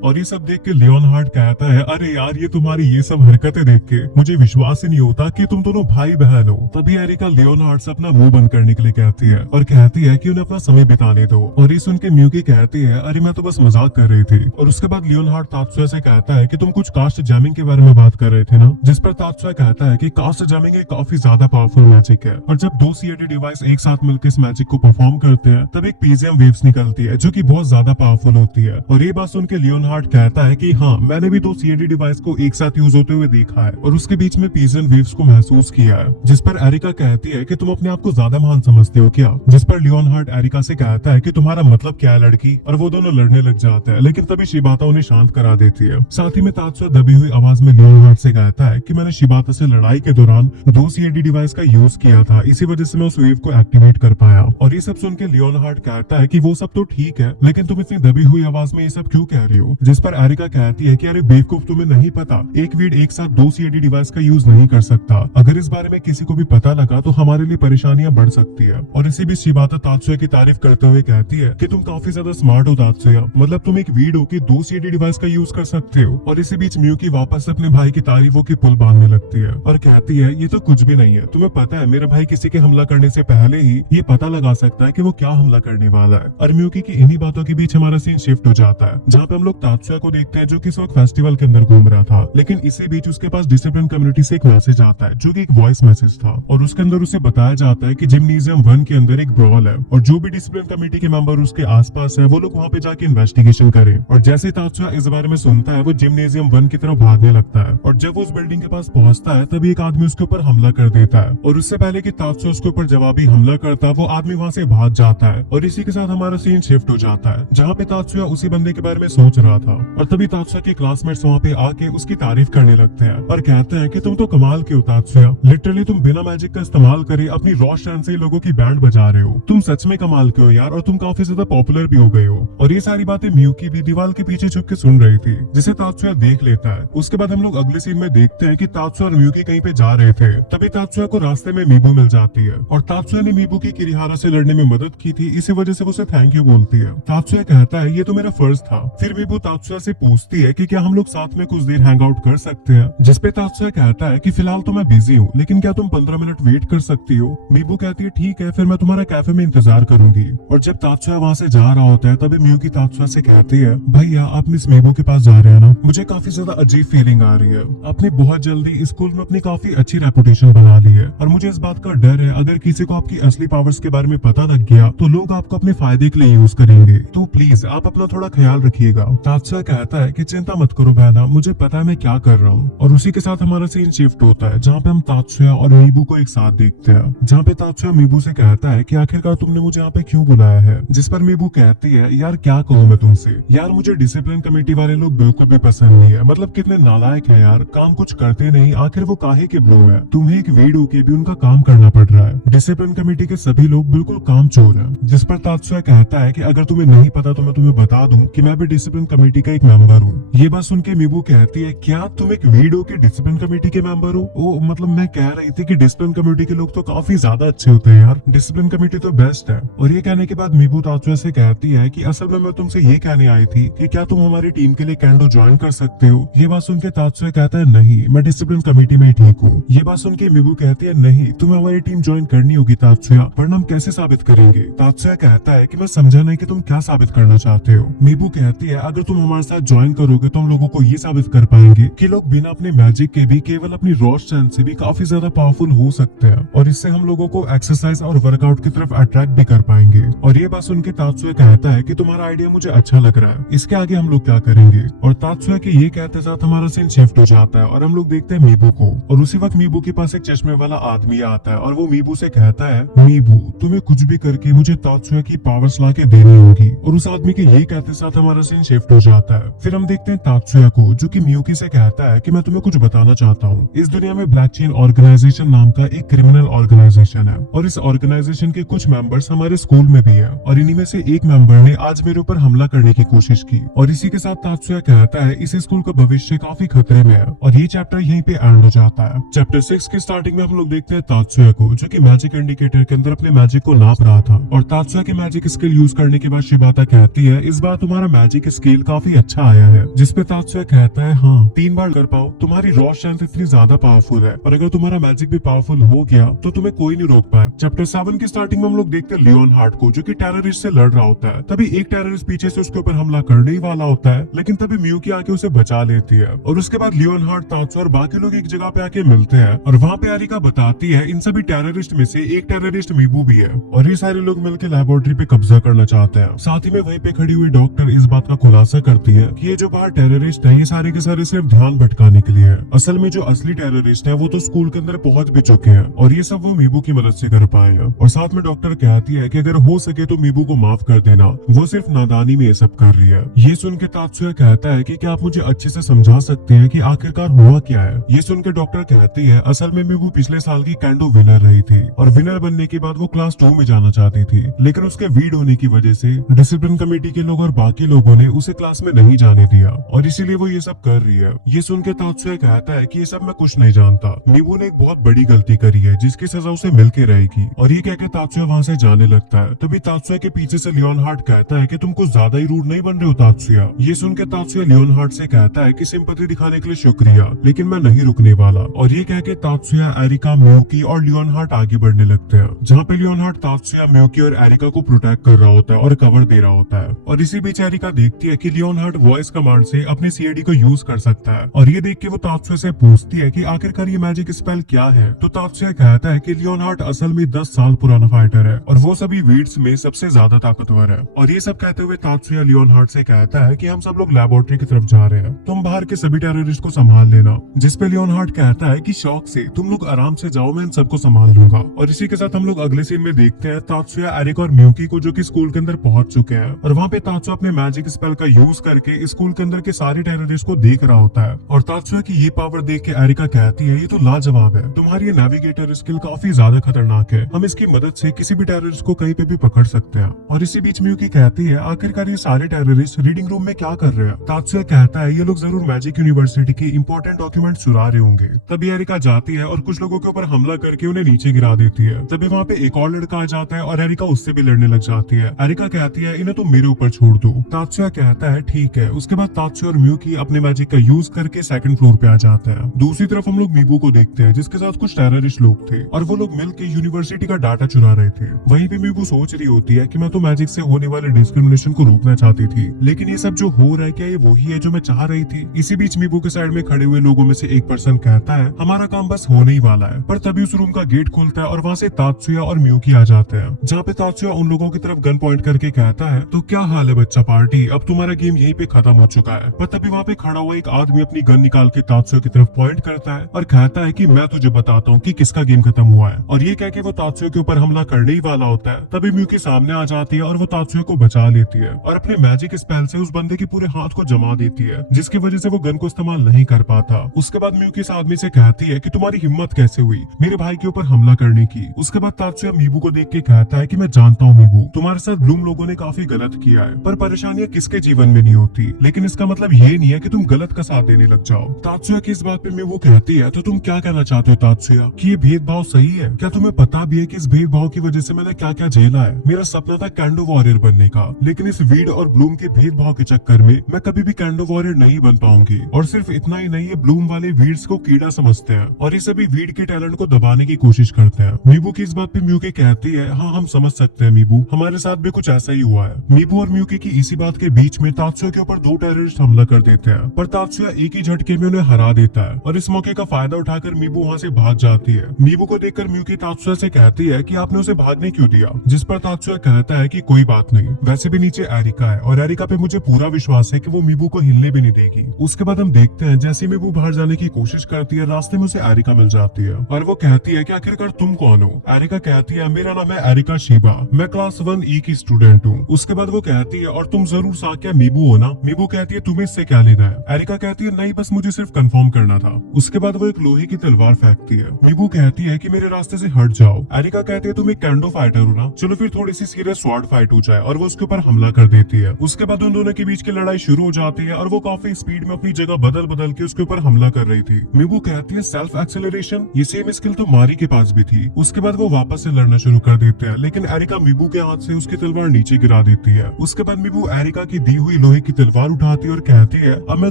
और ये सब देख के लियोनहार्ड कहता है अरे यार ये तुम्हारी ये सब हरकतें देख के मुझे विश्वास ही नहीं होता कि तुम दोनों भाई बहन हो। तभी एरिका लियोनहार्ड से अपना मुंह बंद करने के लिए कहती है और कहती है कि उन्हें अपना समय बिताने दो। और ये सुन के म्यूकी कहती है अरे मैं तो बस मजाक कर रही थी। और उसके बाद लियोनहार्ड तात्सुया से कहता है कि तुम कुछ कास्ट जैमिंग के बारे में बात कर रहे थे ना, जिस पर तात्सुया कहता है कि कास्ट जैमिंग एक काफी ज्यादा पावरफुल मैजिक है और जब दो सीएडी डिवाइस एक साथ मिलकर इस मैजिक को परफॉर्म करते हैं तब एक पीजियम वेव्स निकलती है जो कि बहुत ज्यादा पावरफुल होती है। और ये बात सुन के लियोनहार्ड कहता है कि हाँ मैंने भी दो सीएडी डिवाइस को एक साथ यूज होते हुए देखा है और उसके बीच में पीजियम वेव्स को महसूस किया है। जिस पर एरिका कहती है कि तुम अपने आप को ज्यादा महान समझते हो क्या, जिस पर लियोनहार्ड एरिका से कहता है कि तुम्हारा मतलब क्या है लड़की, और वो दोनों लड़ने लग जाते हैं। लेकिन तभी शिबाता उन्हें शांत करा देती है। साथ ही में तात्सुया दबी हुई आवाज में लियोनहार्ड से कहता है कि मैंने शिबाता से लड़ाई के दौरान दो सीएडी डिवाइस का यूज किया था, इसी वजह से मैं उस वेव को एक्टिवेट कर पाया। और ये सब सुन के लियोनहार्ड कहता है कि वो सब तो ठीक है लेकिन तुम इतनी दबी हुई आवाज में ये सब क्यों कह रही हो। जिस पर एरिका कहती है कि अरे बेवकूफ तुम्हें नहीं पता, एक वीड एक साथ दो सीएडी डिवाइस का यूज नहीं कर सकता। अगर इस बारे में किसी को भी पता लगा तो हमारे लिए परेशानियां बढ़ सकती है। और इसी बीच शिबाता तात्सुया की तारीफ करते हुए कहती है कि तुम काफी ज्यादा स्मार्ट हो तात्सुया, मतलब तुम एक वीड हो कि दो सीएडी डिवाइस का यूज कर सकते हो। और इसी बीच म्यूकी वापस अपने भाई की तारीफों की पुल बांधने लगती है और कहती है ये तो कुछ भी नहीं है, तुम्हें पता है मेरा भाई किसी के हमला करने से पहले ही ये पता लगा सकता है कि वो क्या हमला करने वाला है। और म्यूकी की इन्हीं बातों के बीच हमारा सीन शिफ्ट हो जाता है जहाँ पे हम लोग तात्सुया को देखते हैं जो कि इस वक्त फेस्टिवल के अंदर घूम रहा था। लेकिन इसी बीच उसके पास डिसिप्लिन कम्युनिटी से एक मैसेज आता है जो कि एक वॉइस मैसेज था और उसके अंदर उसे बताया जाता है कि जिम्नेजियम 1 के अंदर एक ब्रॉल है और जो भी डिसिप्लिन कमेटी के मेंबर उसके आसपास है वो लोग वहाँ पे जाके इन्वेस्टिगेशन करें। और जैसे तात्सुया इस बारे में सुनता है वो जिम्नेजियम 1 की तरफ भागने लगता है और जब वो उस बिल्डिंग के पास पहुंचता है तभी एक आदमी उसके ऊपर हमला कर देता है और उससे पहले कि तात्सुया उसके ऊपर जवाबी हमला करता वो आदमी वहाँ से भाग जाता है। और इसी के साथ हमारा सीन शिफ्ट हो जाता है जहाँ पे तात्सुया उसी बंदे के बारे में सोच रहा था और तभी तात्सुया के क्लासमेट्स वहाँ पे आके उसकी तारीफ करने लगते हैं और कहते हैं कि तुम तो कमाल के हो तात्सुया, लिटरली तुम बिना मैजिक का इस्तेमाल करे अपनी रॉ स्ट्रेंथ से लोगों की बैंड बजा रहे हो, तुम सच में कमाल के हो यार और तुम काफी ज्यादा पॉपुलर भी हो गए हो। और ये सारी बातें म्यूकी भी दीवार के पीछे छुप के सुन रही थी जिसे तात्सुया देख लेता है। उसके बाद हम लोग अगले सीन में देखते हैं कि तात्सुया और म्यूकी कहीं पे जा रहे थे, तभी तात्सुया को रास्ते में मीबू मिल जाती है और तात्सुया ने मीबू की किरिहारा से लड़ने में मदद की थी, इसी वजह से उसे थैंक यू बोलती है। तात्सुया कहता है ये तो मेरा फर्ज था। फिर मीबू तात्सुया से पूछती है कि क्या हम लोग साथ में कुछ देर हैंग आउट कर सकते हैं, जिस पे तात्सुया कहता है कि फिलहाल तो मैं बिजी हूँ लेकिन क्या तुम 15 मिनट वेट कर सकती हो। मीबू कहती है ठीक है फिर मैं तुम्हारा कैफे में इंतजार करूंगी। और जब तात्सुया वहाँ से जा रहा होता है तभी म्यूकी तात्सुया से कहती है भैया आप मिस मीबू के पास जा रहे हैं ना, मुझे काफी ज्यादा अजीब फीलिंग आ रही है। आपने बहुत जल्दी स्कूल में अपनी काफी अच्छी रेपुटेशन बना ली है और मुझे इस बात का डर है अगर किसी को आपकी असली पावर्स के बारे में पता लग गया तो लोग आपको अपने फायदे के लिए यूज करेंगे, तो प्लीज आप अपना थोड़ा ख्याल रखिएगा। तात्सुया कहता है कि चिंता मत करो बहना, मुझे पता है मैं क्या कर रहा हूँ। और उसी के साथ हमारा सीन शिफ्ट होता है जहाँ पे हम तात्सुया और मीबू को एक साथ देखते हैं, जहाँ पे तात्सुया मीबू से कहता है कि आखिरकार तुमने मुझे यहाँ पे क्यों बुलाया है, जिस पर मीबू कहती है यार क्या कहूँ मैं तुमसे, यार मुझे डिसिप्लिन कमेटी वाले लोग बिल्कुल भी पसंद नहीं है, मतलब कितने नालायक है यार, काम कुछ करते नहीं, आखिर वो काहे के ब्रो है, तुम्हें एक वीड होके भी उनका काम करना पड़ रहा है, डिसिप्लिन कमेटी के सभी लोग बिल्कुल काम चोर है। जिस पर तात्सुया कहता है कि अगर तुम्हें नहीं पता तो मैं तुम्हें बता दूं कि मैं भी डिसिप्लिन कमेटी का एक मेंबर हूँ। ये बात सुन के मीबू कहती है क्या तुम एक वीड हो के डिसिप्लिन कमेटी के मेंबर हो। ओ मतलब मैं कह रही थी कि डिसिप्लिन कमेटी के लोग तो काफी ज्यादा अच्छे होते हैं यार, डिसिप्लिन कमेटी तो बेस्ट है। और ये कहने के बाद मीबू तात्सुया से कहती है कि असल में मैं तुमसे ये कहने आई थी कि क्या तुम हमारी टीम के लिए कैंडो ज्वाइन कर सकते हो। ये बात सुन के तात्सुया कहता है नहीं मैं डिसिप्लिन कमेटी में ही ठीक हूँ। ये बात सुन के मीबू कहती है नहीं तुम्हें हमारी टीम ज्वाइन करनी होगी तात्सुया, वरना हम कैसे साबित करेंगे। तात्सुया कहता है कि मैं समझा नहीं कि तुम क्या साबित करना चाहते हो। मीबू कहती है अगर तुम हमारे साथ ज्वाइन करोगे तो हम लोगों को ये साबित कर पाएंगे कि लोग बिना अपने मैजिक के भी केवल अपनी रॉ स्ट्रेंथ से भी काफी ज्यादा पावरफुल हो सकते हैं और इससे हम लोगों को एक्सरसाइज और वर्कआउट की तरफ अट्रैक्ट भी कर पाएंगे। और ये बात सुन के तात्सुया कहता है कि तुम्हारा आइडिया मुझे अच्छा लग रहा है, इसके आगे हम लोग क्या करेंगे। और तात्सुया के ये कहते साथ हमारा सीन शिफ्ट हो जाता है और हम लोग देखते हैं मीबू को। और उसी वक्त मीबू के पास एक चश्मे वाला आदमी आता है और वो मीबू से कहता है मीबू तुम्हें कुछ भी करके मुझे तात्सुया की पावर्स ला के देनी होगी। और उस आदमी के ये कहते साथ हमारा सीन शिफ्ट हो जाता है। फिर हम देखते हैं तात्सुया को जो कि म्यूकी से कहता है कि मैं तुम्हें कुछ बताना चाहता हूँ। इस दुनिया में ब्लैक चेन ऑर्गेनाइजेशन नाम का एक क्रिमिनल ऑर्गेनाइजेशन है और इस ऑर्गेनाइजेशन के कुछ मेंबर्स हमारे स्कूल में भी है और इन्हीं में से एक मेंबर ने आज मेरे ऊपर हमला करने की कोशिश की। और इसी के साथ तात्सुया कहता है इस स्कूल का भविष्य काफी खतरे में है। और ये चैप्टर यहीं पे एंड हो जाता है। चैप्टर 6 की स्टार्टिंग में हम लोग देखते हैं तात्सुया को जो कि मैजिक मैजिक इंडिकेटर के अंदर अपने मैजिक को नाप रहा था और तात्सुया के मैजिक स्किल यूज करने के बाद शिबाता कहती है इस बार तुम्हारा मैजिक स्किल काफी अच्छा आया है, जिसपे तात्सुया कहता है हाँ 3 बार कर पाओ, तुम्हारी रॉ स्ट्रेंथ इतनी ज्यादा पावरफुल है और अगर तुम्हारा मैजिक भी पावरफुल हो गया तो तुम्हें कोई नहीं रोक पाए। चैप्टर 7 की स्टार्टिंग में हम लोग देखते हैं लियोन हार्ट को जो कि टेररिस्ट से लड़ रहा होता है। तभी एक टेररिस्ट पीछे से उसके ऊपर हमला करने ही वाला होता है, लेकिन तभी मियुकी आके उसे बचा लेती है और उसके बाद लियोन हार्ट, तात्सुया और बाकी लोग एक जगह पे आके मिलते हैं और वहाँ पे एरिका बताती है इन सभी टेररिस्ट में से एक टेररिस्ट मीबू भी है और ये सारे लोग मिलकर लेबोरेटरी पे कब्जा करना चाहते हैं। साथ ही में वहीं पे खड़ी हुई डॉक्टर इस बात का खुलासा करती है कि ये जो बाहर टेररिस्ट है ये सारे के सारे सिर्फ ध्यान भटकाने के लिए है। असल में जो असली टेररिस्ट है वो तो स्कूल के अंदर पहुंच भी चुके हैं और ये सब वो मीबू की मदद से कर पाए हैं। और साथ में डॉक्टर कहती है कि अगर हो सके तो मीबू को माफ कर देना, वो सिर्फ नादानी में ये सब कर रही है। ये सुन के तात्सुया कहता है कि क्या आप मुझे अच्छे से समझा सकते हैं कि आखिरकार हुआ क्या है। ये सुन के डॉक्टर कहती है असल में मीबू पिछले साल की कैंडो विनर रही थी और विनर बनने के बाद वो क्लास 2 में जाना चाहती थी, लेकिन उसके वीड होने की वजह से डिसिप्लिन कमेटी के लोग और बाकी लोगों ने उसे क्लास में नहीं जाने दिया और इसीलिए वो ये सब कर रही है। ये सुन के तात्सुया कहता है कि ये सब मैं कुछ नहीं जानता, मीबू ने एक बहुत बड़ी गलती करी है जिसकी सजा उसे मिलके रहेगी और ये कहकर तात्सुया वहाँ से जाने लगता है। तभी तात्सुया के पीछे से लियोन हार्ट कहता है कि तुम कुछ ज्यादा ही रूड नहीं बन रहे हो तात्सुया। ये सुन के तात्सुया लियोन हार्ट से कहता है कि सिंपैथी दिखाने के लिए शुक्रिया, लेकिन मैं नहीं रुकने वाला। और ये कह के तात्सुया, एरिका, मियुकी और लियोन हार्ट आगे बढ़ने लगते हैं, जहाँ पे लियोन हार्ट तात्सुया, मियुकी और एरिका को प्रोटेक्ट कर रहा होता है और कवर दे रहा होता है। और इसी बीच एरिका देखती है कि लियोन हार्ट वॉइस कमांड से अपने सीआईडी को यूज कर सकता है और ये देख के वो तात्सुया से पूछती है कि आखिरकार ये मैजिक स्पेल क्या है। तो तात्सुया कहता है कि लियोन हार्ट असल में 10 साल पुराना फाइटर है और वो सभी वीड्स में सबसे ज्यादा ताकतवर है। और ये सब कहते हुए तात्सुया लियोन हार्ट से कहता है कि हम सब लोग लेबोरेटरी की तरफ जा रहे हैं, तुम बाहर के सभी टेररिस्ट को संभाल लेना। जिसपे लियोन हार्ट कहता है कि शौक से तुम लोग आराम से जाओ, मैं इन सबको संभाल लूंगा। और इसी के साथ हम लोग अगले सीन में देखते हैं तात्सुया, एरिका और मियुकी को जो कि स्कूल के अंदर पहुंच चुके हैं और वहाँ पे तात्सुया अपने मैजिक स्पेल का यूज करके स्कूल के अंदर के सारे टेररिस्ट को देख रहा होता है। और तात्सुया की ये पावर देख के एरिका कहती है ये तो लाजवाब है, तुम्हारी ये नेविगेटर स्किल काफी ज्यादा खतरनाक है, हम इसकी मदद से किसी भी टेररिस्ट को कहीं पे भी पकड़ सकते हैं। और इसी बीच मियुकी कहती है आखिरकार ये सारे टेररिस्ट रीडिंग रूम में क्या कर रहे हैं। तात्सुया कहता है ये लोग जरूर मैजिक यूनिवर्सिटी की इंपॉर्टेंट डॉक्यूमेंट चुरा रहे होंगे। तभी एरिका जाती है और कुछ लोगों के ऊपर हमला करके उन्हें नीचे गिरा देती है। तभी वहाँ पे एक और लड़का आ जाता है और एरिका उससे भी लड़ने लग जाती है। एरिका कहती है इन्हें तुम मेरे ऊपर छोड़ दो। तात्सुया कहता है ठीक है। उसके बाद तात्सुया और मियुकी अपने मैजिक का यूज करके सेकंड फ्लोर पे आ जाते हैं। दूसरी तरफ हम लोग मीबू को देखते हैं जिसके साथ कुछ टेररिस्ट लोग थे और वो लोग मिलकर यूनिवर्सिटी का डाटा चुरा रहे थे। वहीं पे मीबू सोच रही होती है कि मैं तो मैजिक से होने वाले डिस्क्रिमिनेशन को रोकना चाहती थी, लेकिन ये सब जो हो रहा है क्या ये वही है जो मैं चाह रही थी। इसी बीच मीबू के साइड में खड़े हुए लोगों में से एक पर्सन कहता है हमारा काम बस होने ही वाला है। पर तभी उस रूम का गेट खुलता है और वहाँ से तात्सुया और मियुकी आ जाते हैं, जहाँ पे तात्सुया उन लोगों की तरफ गन पॉइंट करके कहता है तो क्या हाल है बच्चा पार्टी, अब तुम्हारा गेम यहीं पे खत्म हो चुका है। पर तभी वहाँ पे खड़ा हुआ एक आदमी अपनी गन निकाल के तात्सुया की तरफ पॉइंट करता है और कहता है कि मैं तुझे बताता हूँ कि किसका गेम खत्म हुआ है। और ये कह के वो तात्सुया के ऊपर हमला करने ही वाला होता है। तभी मियुकी सामने आ जाती है और वो तात्सुया को बचा लेती है और अपने मैजिक स्पेल से उस बंदे के पूरे हाथ को जमा देती है, जिसकी वजह से वो गन को इस्तेमाल नहीं कर पाता। उसके बाद मियुकी इस आदमी से कहती है कि तुम्हारी हिम्मत कैसे हुई मेरे भाई के ऊपर हमला करने की। उसके बाद तात्सुया मीबू को देख के कहता है कि मैं जानता हूँ मीबू, तुम्हारे साथ ब्लूम लोगों ने काफी गलत किया है, पर परेशानियां किसके जीवन में नहीं होती, लेकिन इसका मतलब ये नहीं है कि तुम गलत का साथ देने लग जाओ। तात्सुया की इस बात पे मीबू कहती है तो तुम क्या कहना चाहते हो तात्सुया कि ये भेदभाव सही है? क्या तुम्हें पता भी है कि इस भेदभाव की वजह से मैंने क्या क्या झेला है? मेरा सपना था कैंडो वॉरियर बनने का, लेकिन इस वीड और ब्लूम के भेदभाव के चक्कर में मैं कभी भी कैंडो वॉरियर नहीं बन पाऊंगी। और सिर्फ इतना ही नहीं, ये ब्लूम वाले वीड्स को कीड़ा समझते हैं और ये सभी वीड के टैलेंट को दबाने की कोशिश करते हैं। मीबू की इस बात पे मियुकी कहती है हाँ हम समझ सकते हैं मीबू, हमारे साथ भी कुछ ऐसा ही हुआ है। मीबू और मियुकी की इसी बात के बीच में तात्सुया के ऊपर 2 टेररिस्ट हमला कर देते हैं, पर तात्सुया एक ही झटके में उन्हें हरा देता है और इस मौके का फायदा उठाकर मीबू वहाँ से भाग जाती है। मीबू को देखकर मियुकी तात्सुया से कहती है कि आपने उसे भागने क्यों दिया, जिस पर तात्सुया कहता है कि कोई बात नहीं, वैसे भी नीचे एरिका है और एरिका पे मुझे पूरा विश्वास है कि वो मीबू को हिलने भी नहीं देगी। उसके बाद हम देखते हैं जैसे मीबू बाहर जाने की कोशिश करती है, रास्ते में उसे एरिका मिल जाती है और वो कहती है कि आखिरकार तुम कौन हो? एरिका कहती है मेरा नाम है एरिका शिबा, मैं क्लास 1E की स्टूडेंट हूँ। उसके बाद वो कहती है और तुम जरूर साक्या मीबू हो ना? मीबू कहती है तुम्हें इससे क्या लेना है? एरिका कहती है नहीं बस मुझे सिर्फ कंफर्म करना था। उसके बाद वो एक लोहे की तलवार फेंकती है। मीबू कहती है कि मेरे रास्ते से हट जाओ। एरिका कहती है तुम एक कैंडो फाइटर हो ना, चलो फिर थोड़ी सी सीरियस स्वॉर्ड फाइट हो जाए, और वो उसके ऊपर हमला कर देती है। उसके बाद उन दोनों के बीच की लड़ाई शुरू हो जाती है और वो काफी स्पीड में अपनी जगह बदल बदल के उसके ऊपर हमला कर रही थी। मीबू कहती है सेल्फ एक्सेलरेशन, ये सेम स्किल तो मारी के पास भी थी, उसके बाद वो वापस से लड़ना शुरू कर देते हैं, लेकिन एरिका मीबू के हाथ से उसकी तलवार नीचे गिरा देती है। उसके बाद मीबू एरिका की दी हुई लोहे की तलवार उठाती है और कहती है अब मैं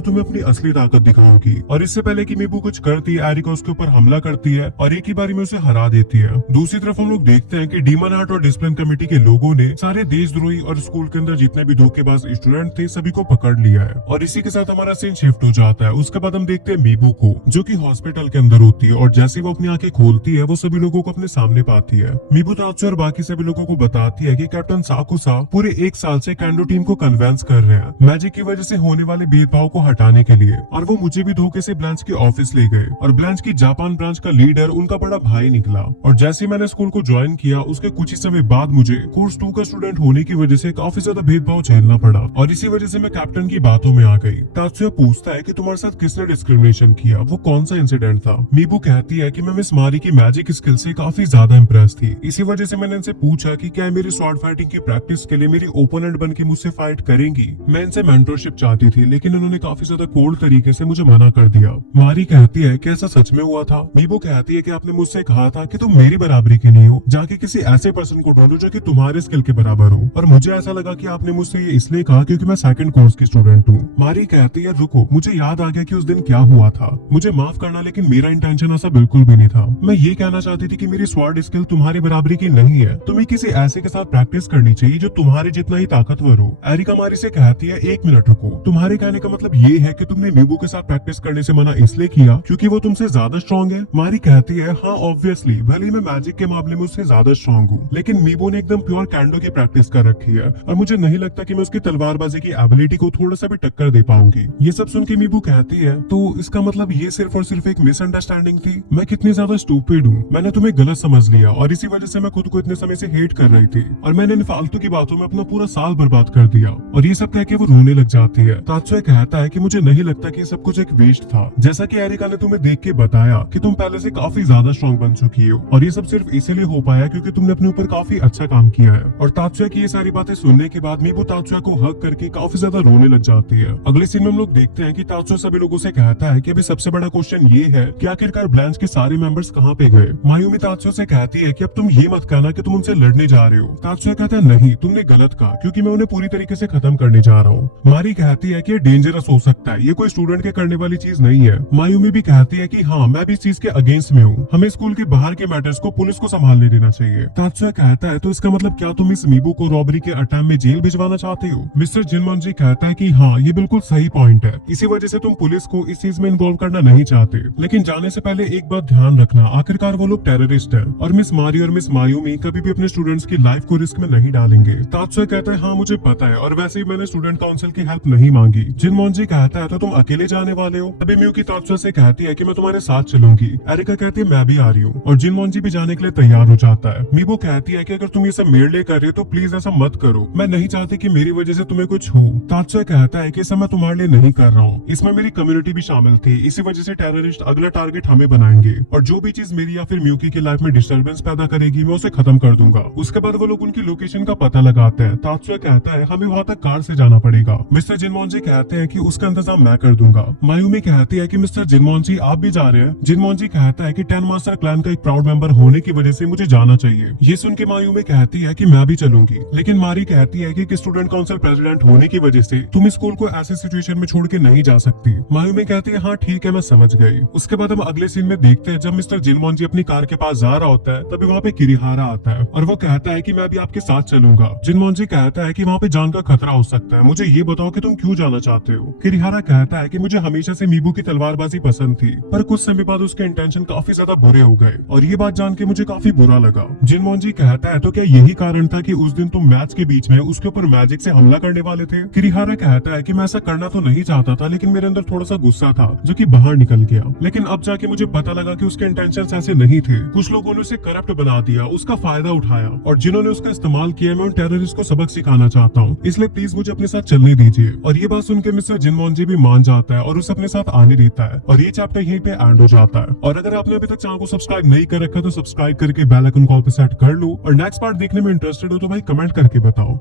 तुम्हें अपनी असली ताकत दिखाऊंगी। और इससे पहले कि मीबू कुछ करती है, एरिका उसके ऊपर हमला करती है और एक ही बारी में उसे हरा देती है। दूसरी तरफ हम लोग देखते हैं कि डीमन हार्ट और डिसिप्लिन कमेटी के लोगों ने सारे देशद्रोही और स्कूल के अंदर जितने भी धोखेबाज स्टूडेंट थे सभी को पकड़ लिया है। और इसी के साथ हमारा सीन शिफ्ट हो जाता है। उसके बाद हम देखते हैं मीबू को, जो कि हॉस्पिटल के अंदर होती है, और जैसे वो अपनी आंखें खोलती है वो सभी लोगों को अपने सामने पाती है। मीबू तात्सुया और बाकी सभी लोगों को बताती है कि कैप्टन साकुसा पूरे एक साल से कैंडो टीम को कन्वेंस कर रहे हैं मैजिक की वजह से होने वाले भेदभाव को हटाने के लिए, और वो मुझे भी धोखे से ब्लांच के ऑफिस ले गए। और ब्लांच की जापान ब्रांच का लीडर उनका बड़ा भाई निकला। और जैसे मैंने स्कूल को ज्वाइन किया उसके कुछ ही समय बाद मुझे कोर्स 2 का स्टूडेंट होने की वजह से काफी ज्यादा भेदभाव झेलना पड़ा, और इसी वजह से मैं कैप्टन की बातों में आ गई। तात्सुया पूछता है कि तुम्हारे साथ किसने डिस्क्रिमिनेशन किया, वो कौन सा इंसिडेंट था। मीबू कहती है कि मैं मिस मारी की मैजिक स्किल से काफी ज्यादा इम्प्रेस थी, इसी वजह से मैंने इनसे पूछा कि क्या मेरी स्वॉर्ड फाइटिंग की प्रैक्टिस के लिए मेरी ओपोनेंट बन के मुझसे फाइट करेंगी। मैं इनसे मेंटरशिप चाहती थी, लेकिन उन्होंने काफी ज्यादा कोल्ड तरीके से मुझे मना कर दिया। मारी कहती है कि ऐसा सच में हुआ था। मीबू कहती है कि आपने मुझसे कहा था कि तुम मेरी बराबरी की नहीं हो, जाके किसी ऐसे पर्सन को ढूंढो जो कि तुम्हारे स्किल के बराबर हो। और मुझे ऐसा लगा कि आपने मुझसे ये इसलिए कहा क्योंकि मैं सेकंड कोर्स की स्टूडेंट हूँ। मारी कहती है रुको, मुझे याद आ गया कि उस दिन क्या हुआ था। मुझे माफ करना, लेकिन मेरा इंटेंशन ऐसा बिल्कुल भी नहीं था। मैं ये कहना चाहती थी कि मेरी स्वॉर्ड स्किल तुम्हारी बराबरी की नहीं है। तुम्हें किसी ऐसे के साथ प्रैक्टिस करनी चाहिए जो तुम्हारे जितना ही ताकतवर हो। एरिका मारी से कहती है 1 मिनट रुको, तुम्हारे कहने का मतलब ये है कि तुमने मीबू के साथ प्रैक्टिस करने से मना इसलिए किया क्योंकि वो तुमसे ज्यादा स्ट्रॉन्ग है। मारी कहती है हाँ ऑब्वियसली, भले ही मैं मैजिक के मामले में उससे ज्यादा स्ट्रॉन्ग हूँ, लेकिन मीबू ने एकदम प्योर कैंडो की प्रैक्टिस कर रखी है और मुझे नहीं लगता कि मैं उसकी तलवारबाजी की एबिलिटी को थोड़ा सा भी टक्कर दे पाऊंगी। ये सब सुन के मीबू कहती है तो इसका मतलब ये सिर्फ और सिर्फ एक मिसअंडरस्टैंडिंग थी। मैं कितनी ज्यादा स्टूपिड हूँ, मैंने तुम्हें गलत समझ लिया और इसी वजह से मैं खुद को इतने समय से हेट कर रही थी और मैंने इन फालतू की बातों में अपना पूरा साल बर्बाद कर दिया। और ये सब कह के वो रोने लग जाती है। तात्सुया कहता है कि मुझे नहीं लगता कि ये सब कुछ एक वेस्ट था। जैसा कि एरिका ने तुम्हें देख के बताया कि तुम पहले से काफी ज्यादा स्ट्रॉन्ग बन चुकी हो और ये सब सिर्फ इसीलिए हो पाया क्योंकि तुमने अपने ऊपर काफी अच्छा काम किया है। और तात्सुया की ये सारी बातें सुनने के बाद मीबू तात्सुया को हग करके काफी ज्यादा रोने लग जाती है। अगले सीन में हम लोग देखते हैं कि तात्सुया सभी लोगों से कहता है कि अभी सबसे बड़ा क्वेश्चन ये है कि आखिरकार ब्लांच के सारे मेंबर्स कहाँ पे गए। मायूमी तात्सुया से कहती है कि अब तुम ये मत कहना कि तुम उनसे लड़ने जा रहे हो। तात्सुया कहता है नहीं, तुमने गलत कहा क्योंकि मैं उन्हें पूरी तरीके से खत्म करने जा रहा हूँ। मारी कहती है कि ये डेंजरस हो सकता है, ये कोई स्टूडेंट के करने वाली चीज नहीं है। मायूमी भी कहती है कि हाँ मैं भी इस चीज के अगेंस्ट में हूँ, हमें स्कूल के बाहर के मैटर्स को पुलिस को संभालने देना चाहिए। तात्सुया कहता है तो इसका मतलब क्या तुम इस मीबू को रॉबरी के अटैम्प्ट में जेल भिजवाना चाहते हो। मिस्टर जिनमॉन्जी कहता है कि हाँ ये बिल्कुल सही पॉइंट है, इसी वजह से तुम पुलिस को इस चीज में इन्वॉल्व करना नहीं चाहते, लेकिन जाने से पहले एक बात ध्यान रखना, आखिरकार वो लोग टेररिस्ट है और मिस मारी और मिस मायूमी कभी भी अपने स्टूडेंट्स की लाइफ को रिस्क में नहीं डालेंगे। तात्सुया कहता है हाँ मुझे पता है और वैसे ही मैंने स्टूडेंट काउंसिल की हेल्प नहीं मांगी। जिनमॉन्जी कहता है तो तुम अकेले जाने वाले हो। तभी मियुकी तात्सुया से कहती है कि मैं तुम्हारे साथ चलूंगी। एरिका कहती है मैं भी आ रही हूँ और जिनमॉन्जी भी जाने के लिए तैयार हो जाता है। मीबू कहती है कि अगर तुम ये सब मेरे लिए कर रहे हो तो प्लीज ऐसा मत करो, मैं नहीं चाहती कि मेरी वजह से तुम्हें कुछ हो। तात्सुया कहता है कि सब मैं तुम्हारे लिए नहीं कर रहा हूँ, इसमें मेरी कम्युनिटी भी शामिल थी, इसी वजह से टेररिस्ट अगला टारगेट हमें बनाएंगे और जो भी चीज मेरी या फिर मियुकी की लाइफ में डिस्टर्बेंस पैदा करेगी मैं उसे खत्म कर दूंगा। उसके बाद वो लोग उनकी लोकेशन का पता लगाते हैं। तात्सुया कहता है हमें वहाँ तक कार से जाना पड़ेगा। मिस्टर जिनमॉन्जी कहते हैं कि उसका इंतजाम मैं कर दूंगा। मायूमी कहती है कि मिस्टर जिनमॉन्जी आप भी जा रहे हैं। जिनमॉन्जी कहता है कि 10 मास्टर क्लैन का एक प्राउड मेंबर होने की वजह से मुझे जाना चाहिए। ये सुन के मायूमी कहती है कि मैं भी चलूंगी, लेकिन मारी कहती है कि स्टूडेंट काउंसिल प्रेसिडेंट होने की वजह से तुम स्कूल को ऐसे सिचुएशन में छोड़ के नहीं जा सकती। मायूमी कहती है हाँ ठीक है मैं समझ गई। उसके बाद हम अगले सीन में देखते हैं जब मिस्टर जिनमॉन्जी अपनी कार के पास जा रहा होता है तभी वहाँ पे किरिहारा आता है और वो कहता है कि मैं भी आपके साथ चलूंगा। जिनमॉन्जी कहता है कि वहाँ पे जान का खतरा हो सकता है, मुझे ये बताओ कि तुम क्यों जाना चाहते हो। किरिहारा कहता है कि मुझे हमेशा से मीबू की तलवारबाजी पसंद थी, पर कुछ समय बाद उसके इंटेंशन काफी ज्यादा बुरे हो गए और ये बात जान के मुझे काफी बुरा लगा। जिनमॉन्जी कहता है तो क्या यही कारण था कि उस दिन तुम मैच के बीच में उसके ऊपर मैजिक से हमला करने वाले थे। किरिहारा कहता है कि मैं ऐसा करना तो नहीं चाहता था, लेकिन मेरे अंदर थोड़ा सा गुस्सा था जो कि बाहर निकल गया, लेकिन अब जाके मुझे पता लगा कि उसके इंटेंशंस ऐसे नहीं थे। कुछ लोगों ने उसे करप्ट बना दिया, उसका फायदा उठाया और जिन्होंने उसका इस्तेमाल किया मैं उन टेररिस्ट को सबक सिखाना चाहता हूँ, इसलिए प्लीज मुझे अपने साथ चलने दीजिए। और ये बात सुनकर मिस्टर जिनमॉन्जी भी मान जाता है और उसे अपने साथ आने देता है और ये चैप्टर यहीं पे एंड हो जाता है। और अगर आपने अभी तक चैनल को सब्सक्राइब नहीं कर रखा तो सब्सक्राइब करके बेल आइकन कॉल पे सेट कर लो और नेक्स्ट पार्ट देखने में इंटरेस्टेड हो तो भाई कमेंट करके बताओ।